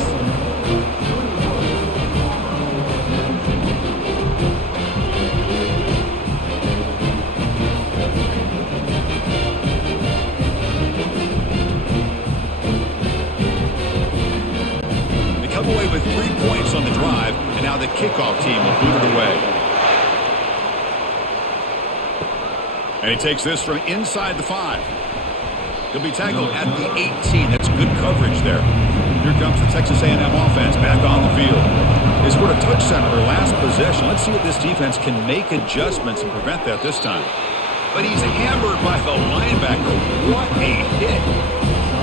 Away with 3 points on the drive, and now the kickoff team will boot it away. And he takes this from inside the 5. He'll be tackled at the 18. That's good coverage there. Here comes the Texas A&M offense back on the field. They scored a touchdown on their last possession. Let's see if this defense can make adjustments and prevent that this time. But he's hammered by the linebacker. What a hit.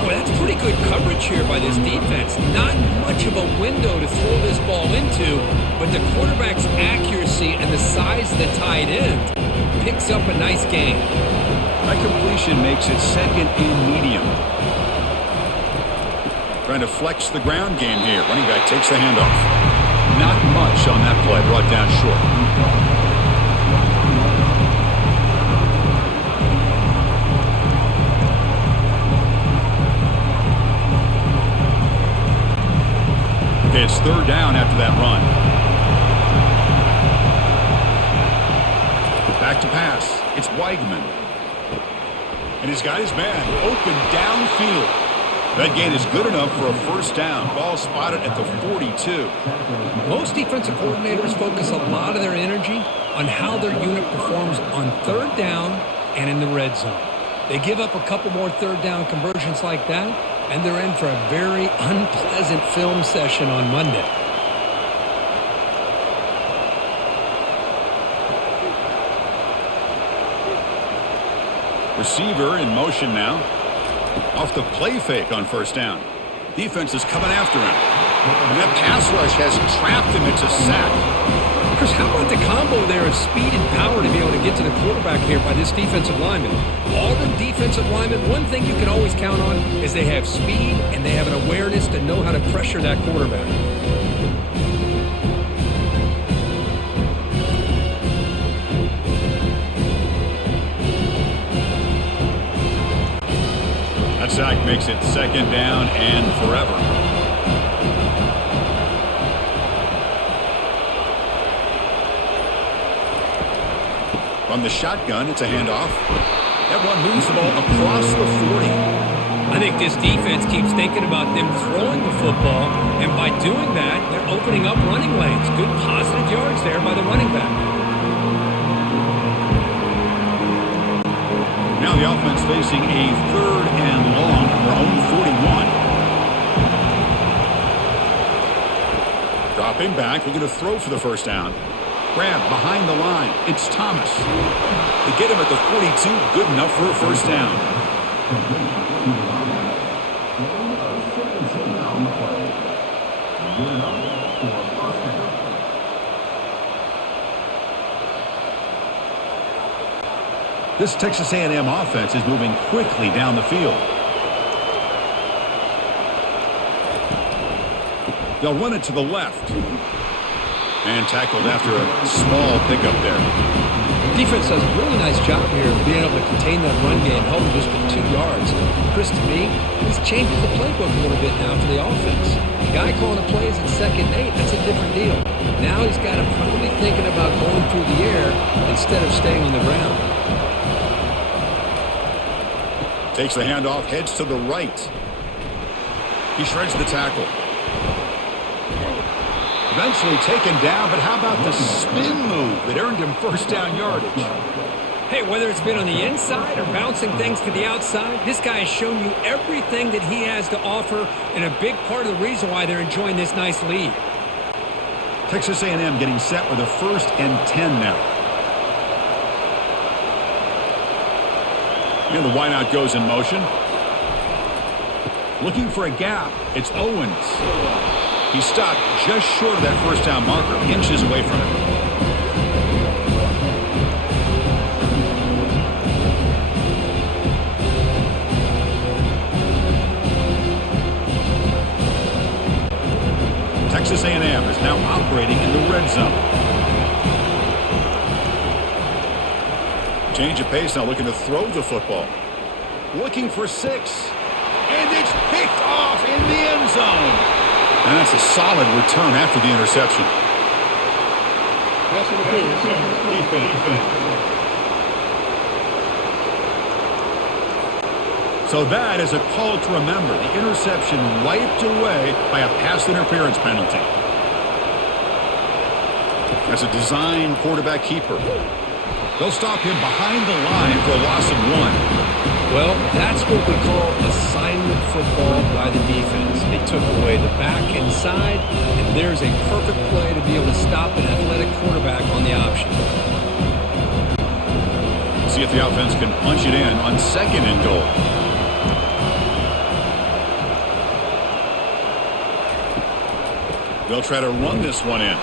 Boy, that's pretty good coverage here by this defense. Not much of a window to throw this ball into, but the quarterback's accuracy and the size of the tight end picks up a nice gain. That completion makes it 2nd and medium. Trying to flex the ground game here. Running back takes the handoff. Not much on that play, brought down short. Okay, it's 3rd down after that run. Back to pass. It's Weigman. And he's got his man open downfield. That gain is good enough for a first down. Ball spotted at the 42. Most defensive coordinators focus a lot of their energy on how their unit performs on 3rd down and in the red zone. They give up a couple more 3rd down conversions like that, and they're in for a very unpleasant film session on Monday. Receiver in motion now. Off the play fake on first down. Defense is coming after him. And that pass rush has trapped him into sack. Chris, how about the combo there of speed and power to be able to get to the quarterback here by this defensive lineman? Auburn defensive lineman, one thing you can always count on is they have speed and they have an awareness to know how to pressure that quarterback. That sack makes it second down and forever. From the shotgun, it's a handoff. That one moves the ball across the 40. I think this defense keeps thinking about them throwing the football, and by doing that, they're opening up running lanes. Good positive yards there by the running back. Now the offense facing a third and long from their own 41. Dropping back, looking to throw for the first down. Grab behind the line. It's Thomas. They get him at the 42. Good enough for a first down. This Texas A&M offense is moving quickly down the field. They'll run it to the left. And tackled after a small pickup there. Defense does a really nice job here of being able to contain that run game, held him just for 2 yards. Chris, to me, this changes the playbook a little bit now for the offense. The guy calling the plays at 2nd and 8, that's a different deal. Now he's got to probably thinking about going through the air instead of staying on the ground. Takes the handoff, heads to the right. He shreds the tackle. Eventually taken down, but how about the spin move that earned him first down yardage? Hey, whether it's been on the inside or bouncing things to the outside, this guy has shown you everything that he has to offer, and a big part of the reason why they're enjoying this nice lead. Texas A&M getting set with a 1st and 10 now. And the wideout goes in motion. Looking for a gap. It's Owens. He stopped just short of that first down marker, inches away from it. Texas A&M is now operating in the red zone. Change of pace now, looking to throw the football. Looking for 6. And it's picked off in the end zone. And that's a solid return after the interception. Pass interference. Defense. So that is a call to remember. The interception wiped away by a pass interference penalty. That's a design quarterback keeper. They'll stop him behind the line for a loss of 1. Well, that's what we call assignment football by the defense. They took away the back inside, and there's a perfect play to be able to stop an athletic quarterback on the option. See if the offense can punch it in on 2nd and goal. They'll try to run this one in.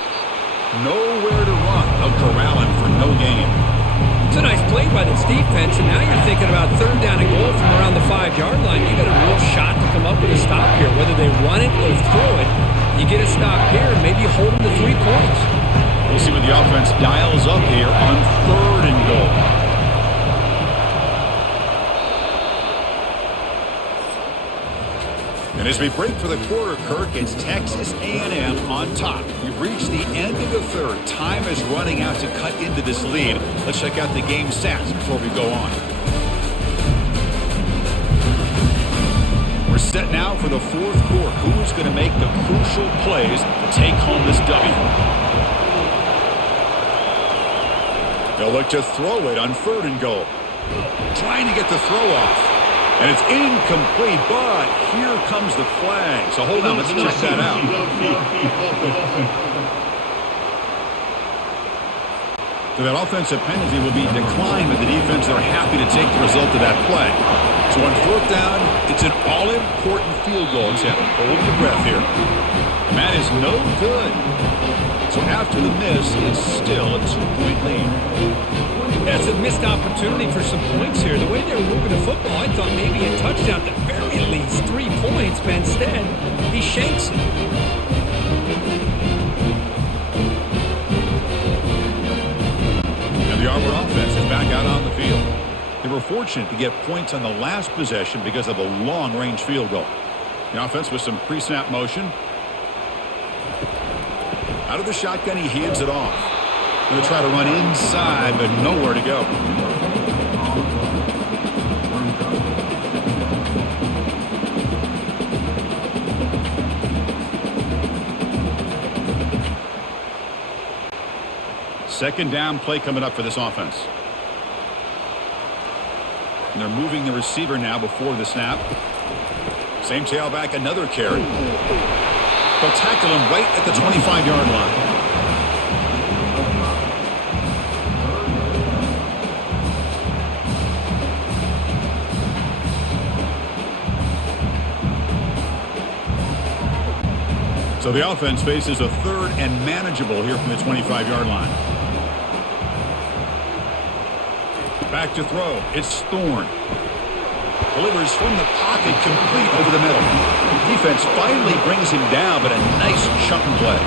Nowhere to run. They'll corral him for no gain. It's a nice play by this defense, and now you're thinking about 3rd down and goal from around the 5-yard line. You got a real shot to come up with a stop here. Whether they run it or throw it, you get a stop here and maybe hold them to 3 points. We'll see what the offense dials up here on 3rd and goal. And as we break for the quarter, Kirk, it's Texas A&M on top. We've reached the end of the 3rd. Time is running out to cut into this lead. Let's check out the game stats before we go on. We're set now for the 4th quarter. Who's going to make the crucial plays to take home this W? They'll look to throw it on 3rd and goal. Trying to get the throw off. And it's incomplete, but here comes the flag. So hold on, let's check that out. So that offensive penalty will be declined, but the defense are happy to take the result of that play. So on 4th down, it's an all-important field goal attempt. Hold your breath here. And that is no good. So after the miss, it's still a 2-point lead. That's a missed opportunity for some points here. The way they were moving the football, I thought maybe a touchdown, at the very least 3 points, but instead, he shanks it. And the Auburn offense is back out on the field. They were fortunate to get points on the last possession because of a long-range field goal. The offense with some pre-snap motion. Out of the shotgun, he hands it off. Going to try to run inside, but nowhere to go. Second down play coming up for this offense. And they're moving the receiver now before the snap. Same tailback, another carry. They'll tackle him right at the 25-yard line. So the offense faces a third and manageable here from the 25-yard line. Back to throw. It's Thorne. Delivers from the pocket, complete over the middle. Defense finally brings him down, but a nice chunk play.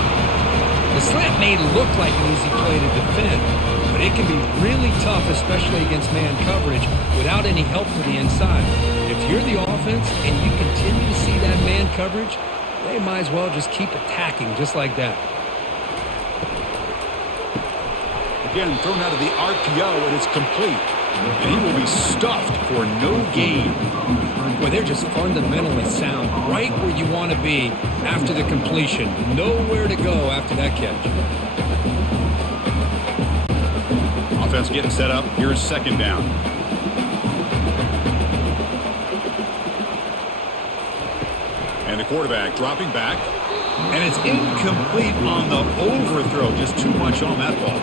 The slant may look like an easy play to defend, but it can be really tough, especially against man coverage, without any help to the inside. If you're the offense and you continue to see that man coverage, they might as well just keep attacking just like that. Again, thrown out of the RPO, and it's complete. And he will be stuffed for no gain. Boy, they're just fundamentally sound, right where you want to be after the completion. Nowhere to go after that catch. Offense getting set up. Here's second down. And the quarterback dropping back. And it's incomplete on the overthrow. Just too much on that ball.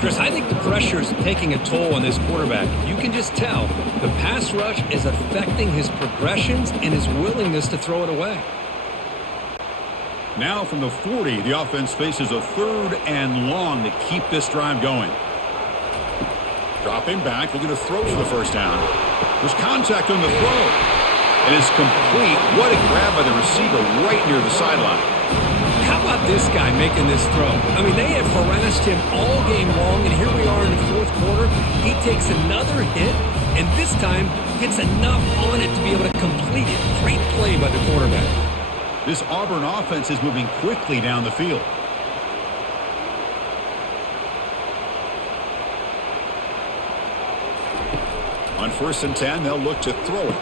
Chris, I think the pressure is taking a toll on this quarterback. You can just tell the pass rush is affecting his progressions and his willingness to throw it away. Now from the 40, the offense faces a third and long to keep this drive going. Dropping back, looking to throw for the first down. There's contact on the throw. And it's complete. What a grab by the receiver right near the sideline. How about this guy making this throw? I mean, they have harassed him all game long, and here we are in the fourth quarter. He takes another hit, and this time gets enough on it to be able to complete it. Great play by the quarterback. This Auburn offense is moving quickly down the field. On 1st and 10, they'll look to throw it.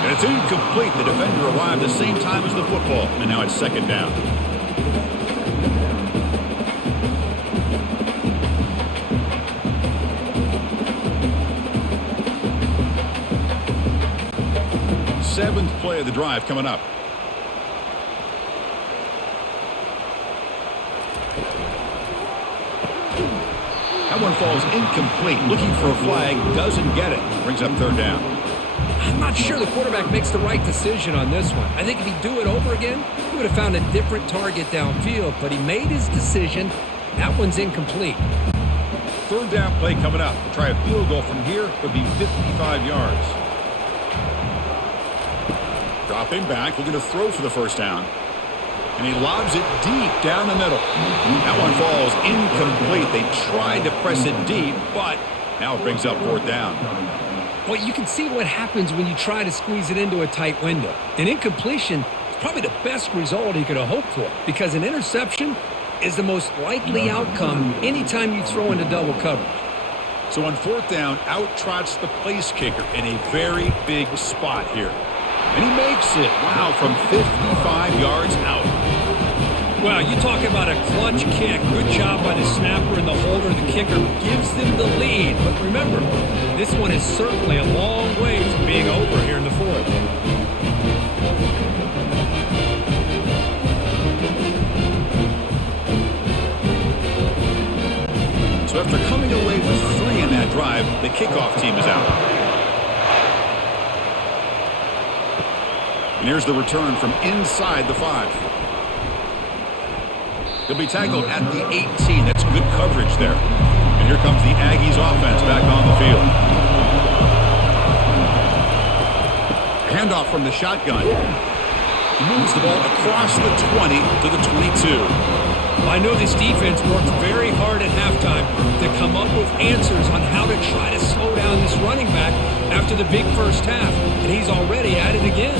And it's incomplete. The defender arrived the same time as the football. And now it's second down. Seventh play of the drive coming up. That one falls incomplete. Looking for a flag. Doesn't get it. Brings up third down. I'm not sure the quarterback makes the right decision on this one. I think if he'd do it over again, he would have found a different target downfield, but he made his decision. That one's incomplete. Third down play coming up. To try a field goal from here would be 55 yards. Dropping back, looking to throw for the first down. And he lobs it deep down the middle. That one falls incomplete. They tried to press it deep, but now it brings up fourth down. Well, you can see what happens when you try to squeeze it into a tight window. An incompletion is probably the best result he could have hoped for, because an interception is the most likely outcome anytime you throw into double coverage. So on fourth down, out trots the place kicker in a very big spot here. And he makes it, wow, from 55 yards out. Well, you talk about a clutch kick. Good job by the snapper and the holder. The kicker gives them the lead. But remember, this one is certainly a long way from being over here in the fourth. So after coming away with 3 in that drive, the kickoff team is out. And here's the return from inside the 5. He'll be tackled at the 18. That's good coverage there. And here comes the Aggies offense back on the field. Handoff from the shotgun. He moves the ball across the 20 to the 22. I know this defense worked very hard at halftime to come up with answers on how to try to slow down this running back after the big first half, and he's already at it again.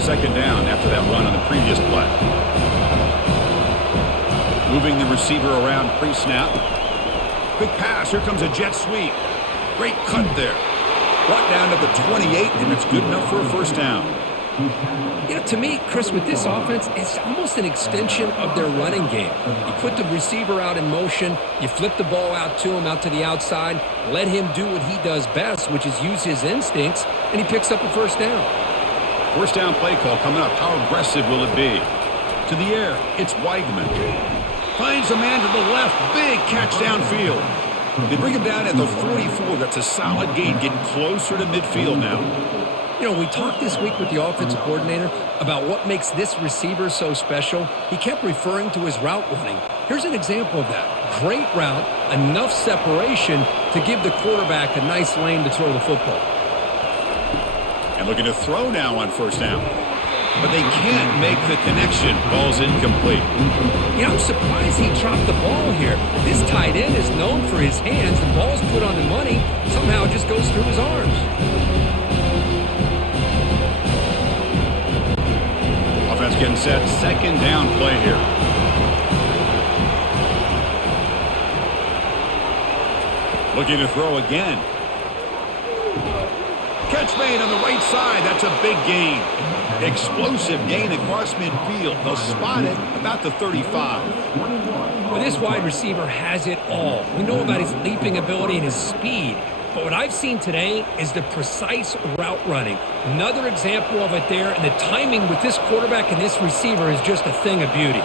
Second down after that run on the previous play. Moving the receiver around pre-snap. Quick pass. Here comes a jet sweep. Great cut there. Brought down to the 28, and it's good enough for a first down. You know, to me, Chris, with this offense, it's almost an extension of their running game. You put the receiver out in motion, you flip the ball out to him, out to the outside, let him do what he does best, which is use his instincts, and he picks up a first down. First down play call coming up. How aggressive will it be? To the air, it's Weigman. Finds a man to the left. Big catch downfield. They bring him down at the 44. That's a solid gain, getting closer to midfield now. You know, we talked this week with the offensive coordinator about what makes this receiver so special. He kept referring to his route running. Here's an example of that. Great route, enough separation to give the quarterback a nice lane to throw the football. And looking to throw now on first down. But they can't make the connection. Ball's incomplete. You know, I'm surprised he dropped the ball here. This tight end is known for his hands. The ball's put on the money. Somehow it just goes through his arms. Offense getting set. Second down play here. Looking to throw again. Catch made on the right side. That's a big gain. Explosive gain across midfield. They'll spot it about the 35. Well, this wide receiver has it all. We know about his leaping ability and his speed. But what I've seen today is the precise route running. Another example of it there, and the timing with this quarterback and this receiver is just a thing of beauty.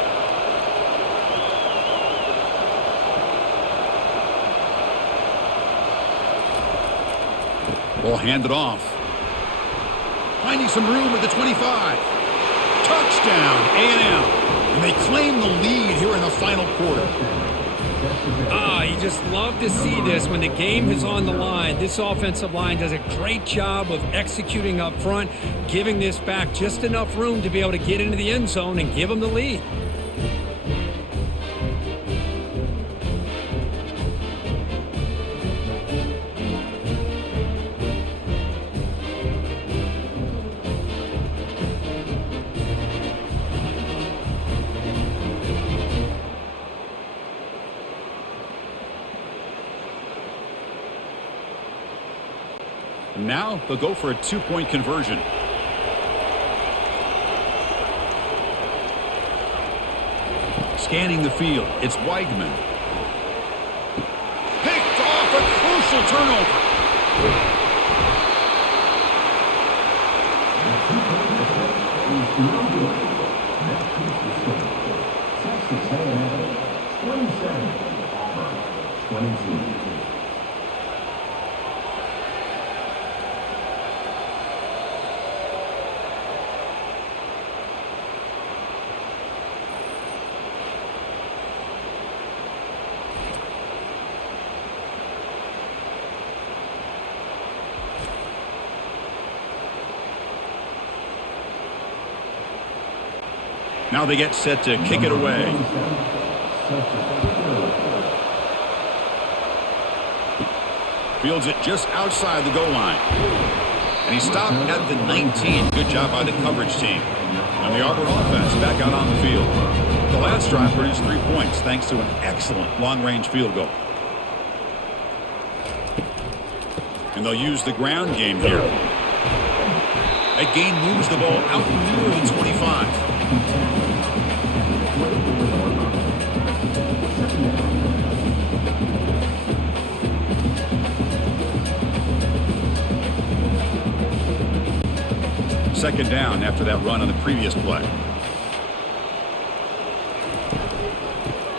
Ball handed off. Finding some room at the 25. Touchdown, A&M. And they claim the lead here in the final quarter. You just love to see this when the game is on the line. This offensive line does a great job of executing up front, giving this back just enough room to be able to get into the end zone and give them the lead. Now they'll go for a two-point conversion. Scanning the field, it's Weigman. Picked off, a crucial turnover. Texas A&M 27, Auburn 22. Now they get set to kick it away. Fields it just outside the goal line. And he stopped at the 19. Good job by the coverage team. And the Auburn offense back out on the field. The last drive produced 3 points thanks to an excellent long-range field goal. And they'll use the ground game here. That gain moves the ball out near the 25. Second down after that run on the previous play.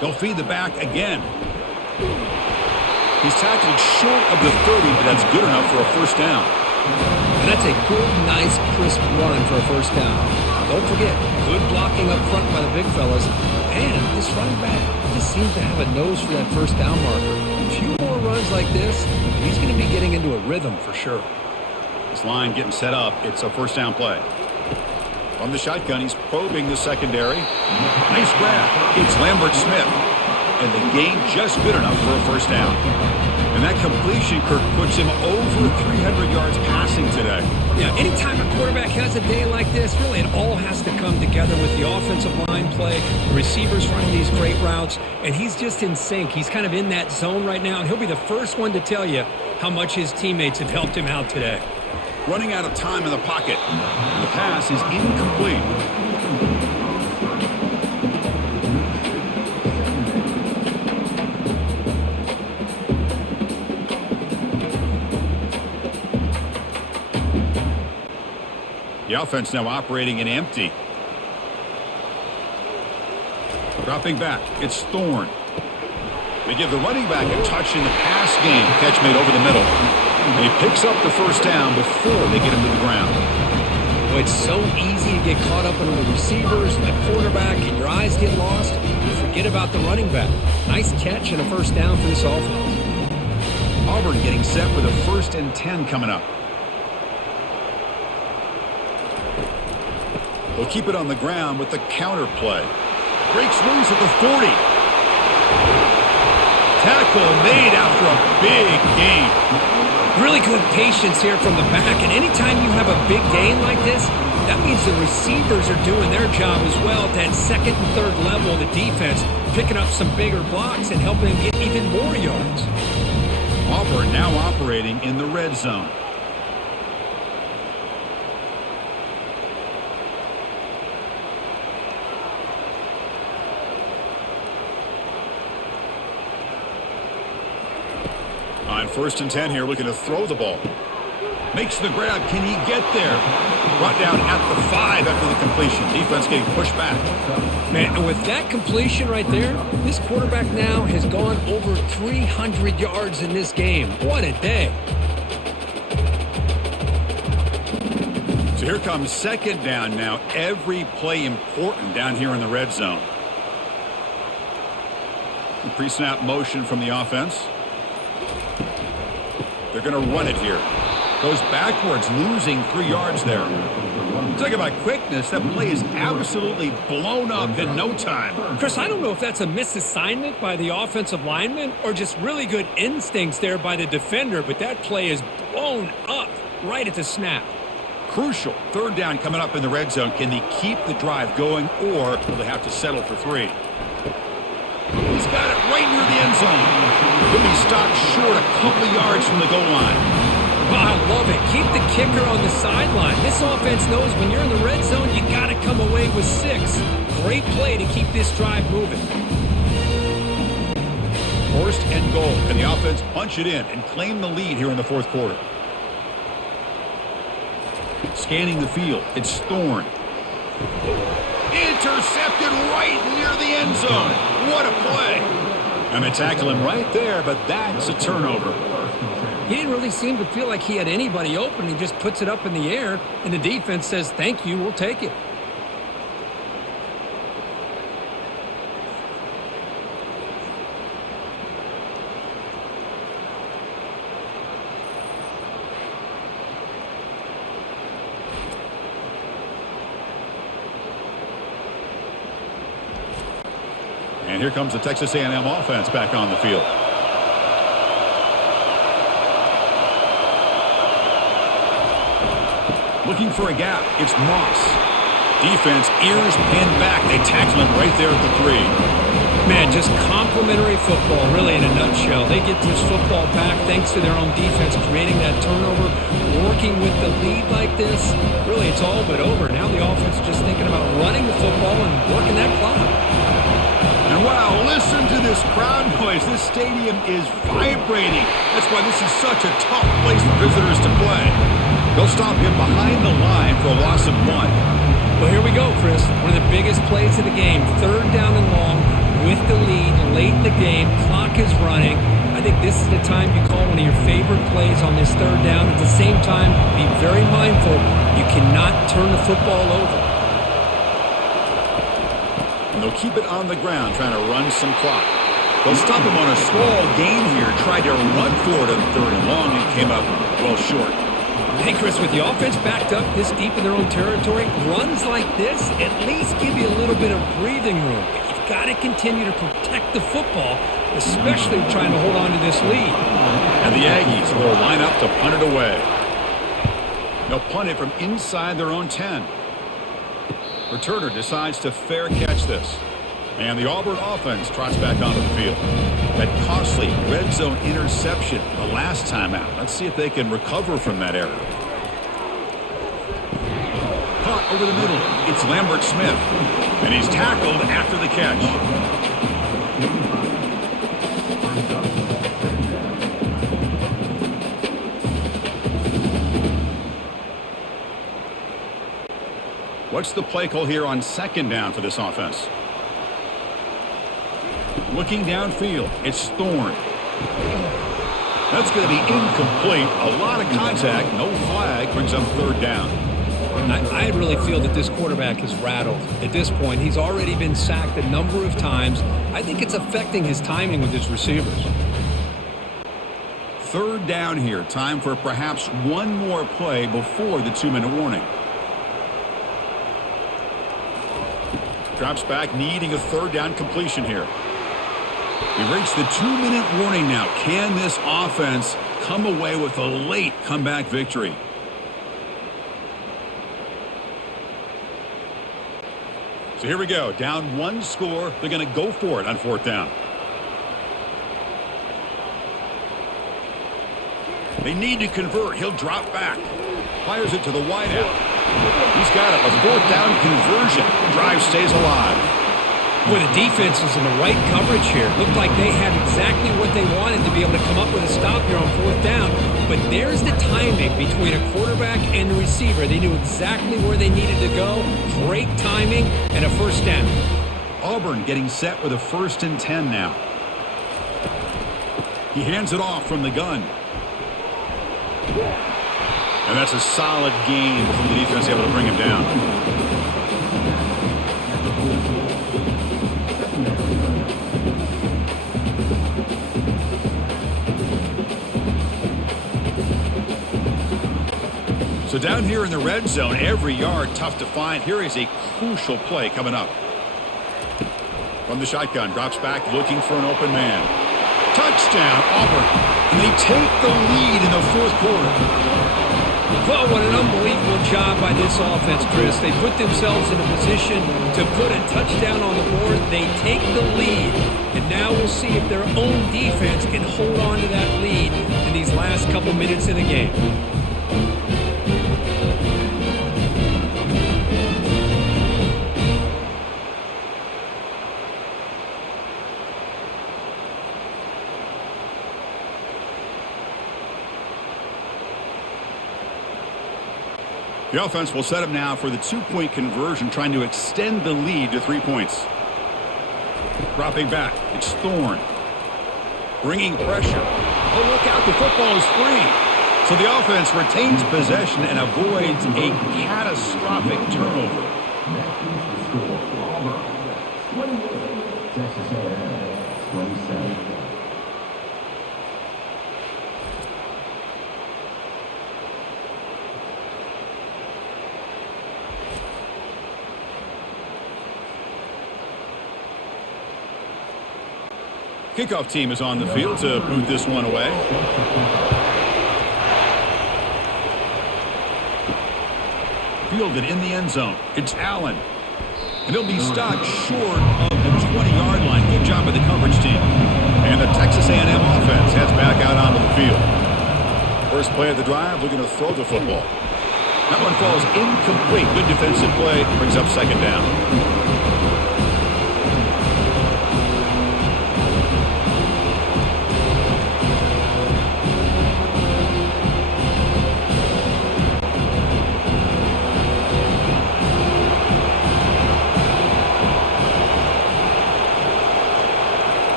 They'll feed the back again. He's tackled short of the 30, but that's good enough for a first down. And that's a good, nice, crisp run for a first down. Don't forget, good blocking up front by the big fellas. And this running back just seems to have a nose for that first down marker. A few more runs like this, and he's going to be getting into a rhythm for sure. This line getting set up. It's a first down play. From the shotgun, he's probing the secondary. Nice grab. It's Lambert Smith. And the gain just good enough for a first down. And that completion, Kirk, puts him over 300 yards passing today. Yeah, anytime a quarterback has a day like this, really it all has to come together with the offensive line play, the receivers running these great routes, and he's just in sync. He's kind of in that zone right now, and he'll be the first one to tell you how much his teammates have helped him out today. Running out of time in the pocket. The pass is incomplete. The offense now operating in empty. Dropping back, it's Thorne. They give the running back a touch in the pass game. Catch made over the middle. And he picks up the first down before they get him to the ground. Well, it's so easy to get caught up in the receivers and the quarterback, and your eyes get lost. You forget about the running back. Nice catch and a first down for this offense. Auburn getting set with a 1st and 10 coming up. They'll keep it on the ground with the counter play. Breaks loose at the 40. Tackle made after a big gain. Really good patience here from the back, and anytime you have a big gain like this, that means the receivers are doing their job as well at that second and third level of the defense, picking up some bigger blocks and helping them get even more yards. Auburn now operating in the red zone. On 1st and 10 here, looking to throw the ball. Makes the grab. Can he get there? Brought down at the 5 after the completion. Defense getting pushed back. Man, and with that completion right there, this quarterback now has gone over 300 yards in this game. What a day. So here comes 2nd down now. Every play important down here in the red zone. Pre-snap motion from the offense. They're going to run it here. Goes backwards, losing 3 yards there. Talk about quickness. That play is absolutely blown up in no time. Chris, I don't know if that's a misassignment by the offensive lineman or just really good instincts there by the defender, but that play is blown up right at the snap. Crucial. 3rd down coming up in the red zone. Can they keep the drive going, or will they have to settle for 3? He's got it right near the end zone. He'll be stopped short a couple of yards from the goal line. Oh, I love it. Keep the kicker on the sideline. This offense knows when you're in the red zone, you got to come away with 6. Great play to keep this drive moving. 1st and goal. Can the offense punch it in and claim the lead here in the 4th quarter? Scanning the field. It's Thorne. Intercepted right near the end zone. What a play. And they tackle him right there, but that's a turnover. He didn't really seem to feel like he had anybody open. He just puts it up in the air, and the defense says, thank you, we'll take it. And here comes the Texas A&M offense back on the field. Looking for a gap. It's Moss. Defense, ears pinned back. They tackle him right there at the 3. Man, just complimentary football, really, in a nutshell. They get this football back thanks to their own defense, creating that turnover, working with the lead like this. Really, it's all but over. Now the offense is just thinking about running the football and working that clock. And wow, listen to this crowd noise. This stadium is vibrating. That's why this is such a tough place for visitors to play. They'll stop him behind the line for a loss of 1. Well, here we go, Chris. One of the biggest plays of the game. 3rd down and long. with the lead late in the game, clock is running. I think this is the time you call one of your favorite plays on this third down. At the same time, be very mindful. You cannot turn the football over. And they'll keep it on the ground, trying to run some clock. They'll stop him on a small gain here. Tried to run for it on third and long and came up well short. Hey, Chris, with the offense backed up this deep in their own territory, runs like this at least give you a little bit of breathing room. But you've got to continue to protect the football, especially trying to hold on to this lead. And the Aggies will line up to punt it away. They'll punt it from inside their own 10. Returner decides to fair catch this. And the Auburn offense trots back onto the field. That costly red zone interception the last time out. Let's see if they can recover from that error. Caught over the middle. It's Lambert Smith. And he's tackled after the catch. What's the play call here on second down for this offense? Looking downfield, it's Thorne. That's going to be incomplete. A lot of contact, no flag, brings up third down. I really feel that this quarterback is rattled. At this point, he's already been sacked a number of times. I think it's affecting his timing with his receivers. Third down here. Time for perhaps one more play before the 2-minute warning. Drops back, needing a third down completion here. We reached the 2-minute warning now. Can this offense come away with a late comeback victory? So here we go. Down one score. They're going to go for it on fourth down. They need to convert. He'll drop back. Fires it to the wideout. He's got it. A fourth down conversion. Drive stays alive. Boy, the defense was in the right coverage here. Looked like they had exactly what they wanted to be able to come up with a stop here on fourth down. But there's the timing between a quarterback and the receiver. They knew exactly where they needed to go. Great timing and a first down. Auburn getting set with a 1st and 10 now. He hands it off from the gun. And that's a solid gain from the defense, able to bring him down. So down here in the red zone, every yard tough to find. Here is a crucial play coming up. From the shotgun, drops back looking for an open man. Touchdown, Auburn. And they take the lead in the fourth quarter. Well, what an unbelievable job by this offense, Chris. They put themselves in a position to put a touchdown on the board. They take the lead. And now we'll see if their own defense can hold on to that lead in these last couple minutes of the game. The offense will set up now for the 2-point conversion, trying to extend the lead to 3 points. Dropping back, it's Thorne. Bringing pressure. Oh, look out, the football is free. So the offense retains possession and avoids a catastrophic turnover. Texas A&M, 27. Kickoff team is on the field to boot this one away. Fielded in the end zone. It's Allen. And he'll be stopped short of the 20-yard line. Good job by the coverage team. And the Texas A&M offense heads back out onto the field. First play of the drive, looking to throw the football. That one falls incomplete. Good defensive play. Brings up second down.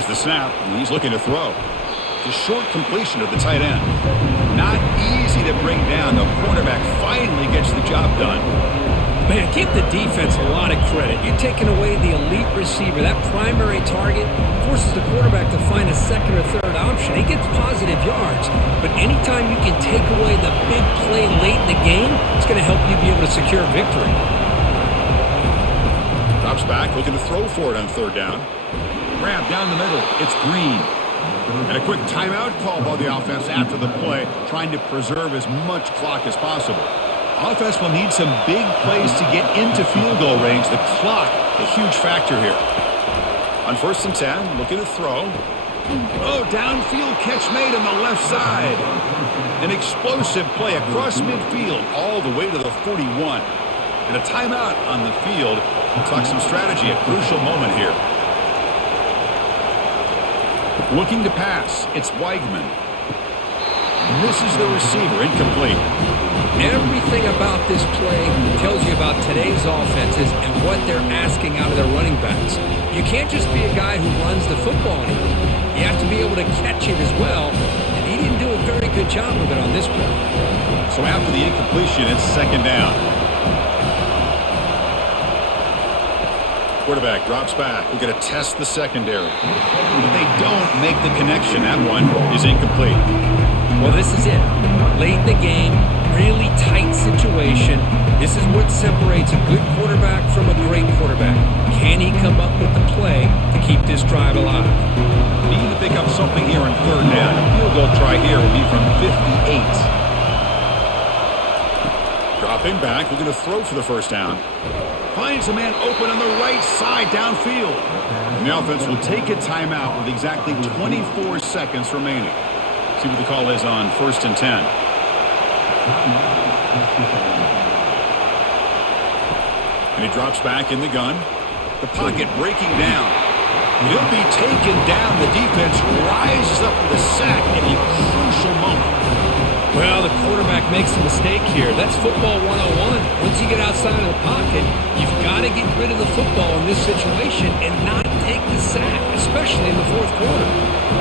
There's the snap, and he's looking to throw. The short completion of the tight end. Not easy to bring down. The quarterback finally gets the job done. Man, give the defense a lot of credit. You're taking away the elite receiver. That primary target forces the quarterback to find a second or third option. He gets positive yards. But anytime you can take away the big play late in the game, it's going to help you be able to secure victory. Drops back, looking to throw for it on third down. Grab down the middle. It's Green. And a quick timeout call by the offense after the play, trying to preserve as much clock as possible. Offense will need some big plays to get into field goal range. The clock, a huge factor here. On 1st and 10, looking to throw. Oh, downfield catch made on the left side. An explosive play across midfield all the way to the 41. And a timeout on the field. Talk some strategy, a crucial moment here. Looking to pass, it's Weigman. Misses the receiver, incomplete. Everything about this play tells you about today's offenses and what they're asking out of their running backs. You can't just be a guy who runs the football anymore. You have to be able to catch it as well, and he didn't do a very good job of it on this play. So after the incompletion, it's 2nd down. Quarterback drops back. We're going to test the secondary. But they don't make the connection. That one is incomplete. Well, this is it. Late in the game, really tight situation. This is what separates a good quarterback from a great quarterback. Can he come up with the play to keep this drive alive? Need to pick up something here on 3rd down. A field goal try here will be from 58. Dropping back, we're going to throw for the 1st down. Finds a man open on the right side downfield. And the offense will take a timeout with exactly 24 seconds remaining. See what the call is on 1st and 10. And he drops back in the gun. The pocket breaking down. He'll be taken down. The defense rises up with a sack in a crucial moment. Well, the quarterback makes a mistake here. That's football 101. Once you get outside of the pocket, you've got to get rid of the football in this situation and not take the sack, especially in the 4th quarter.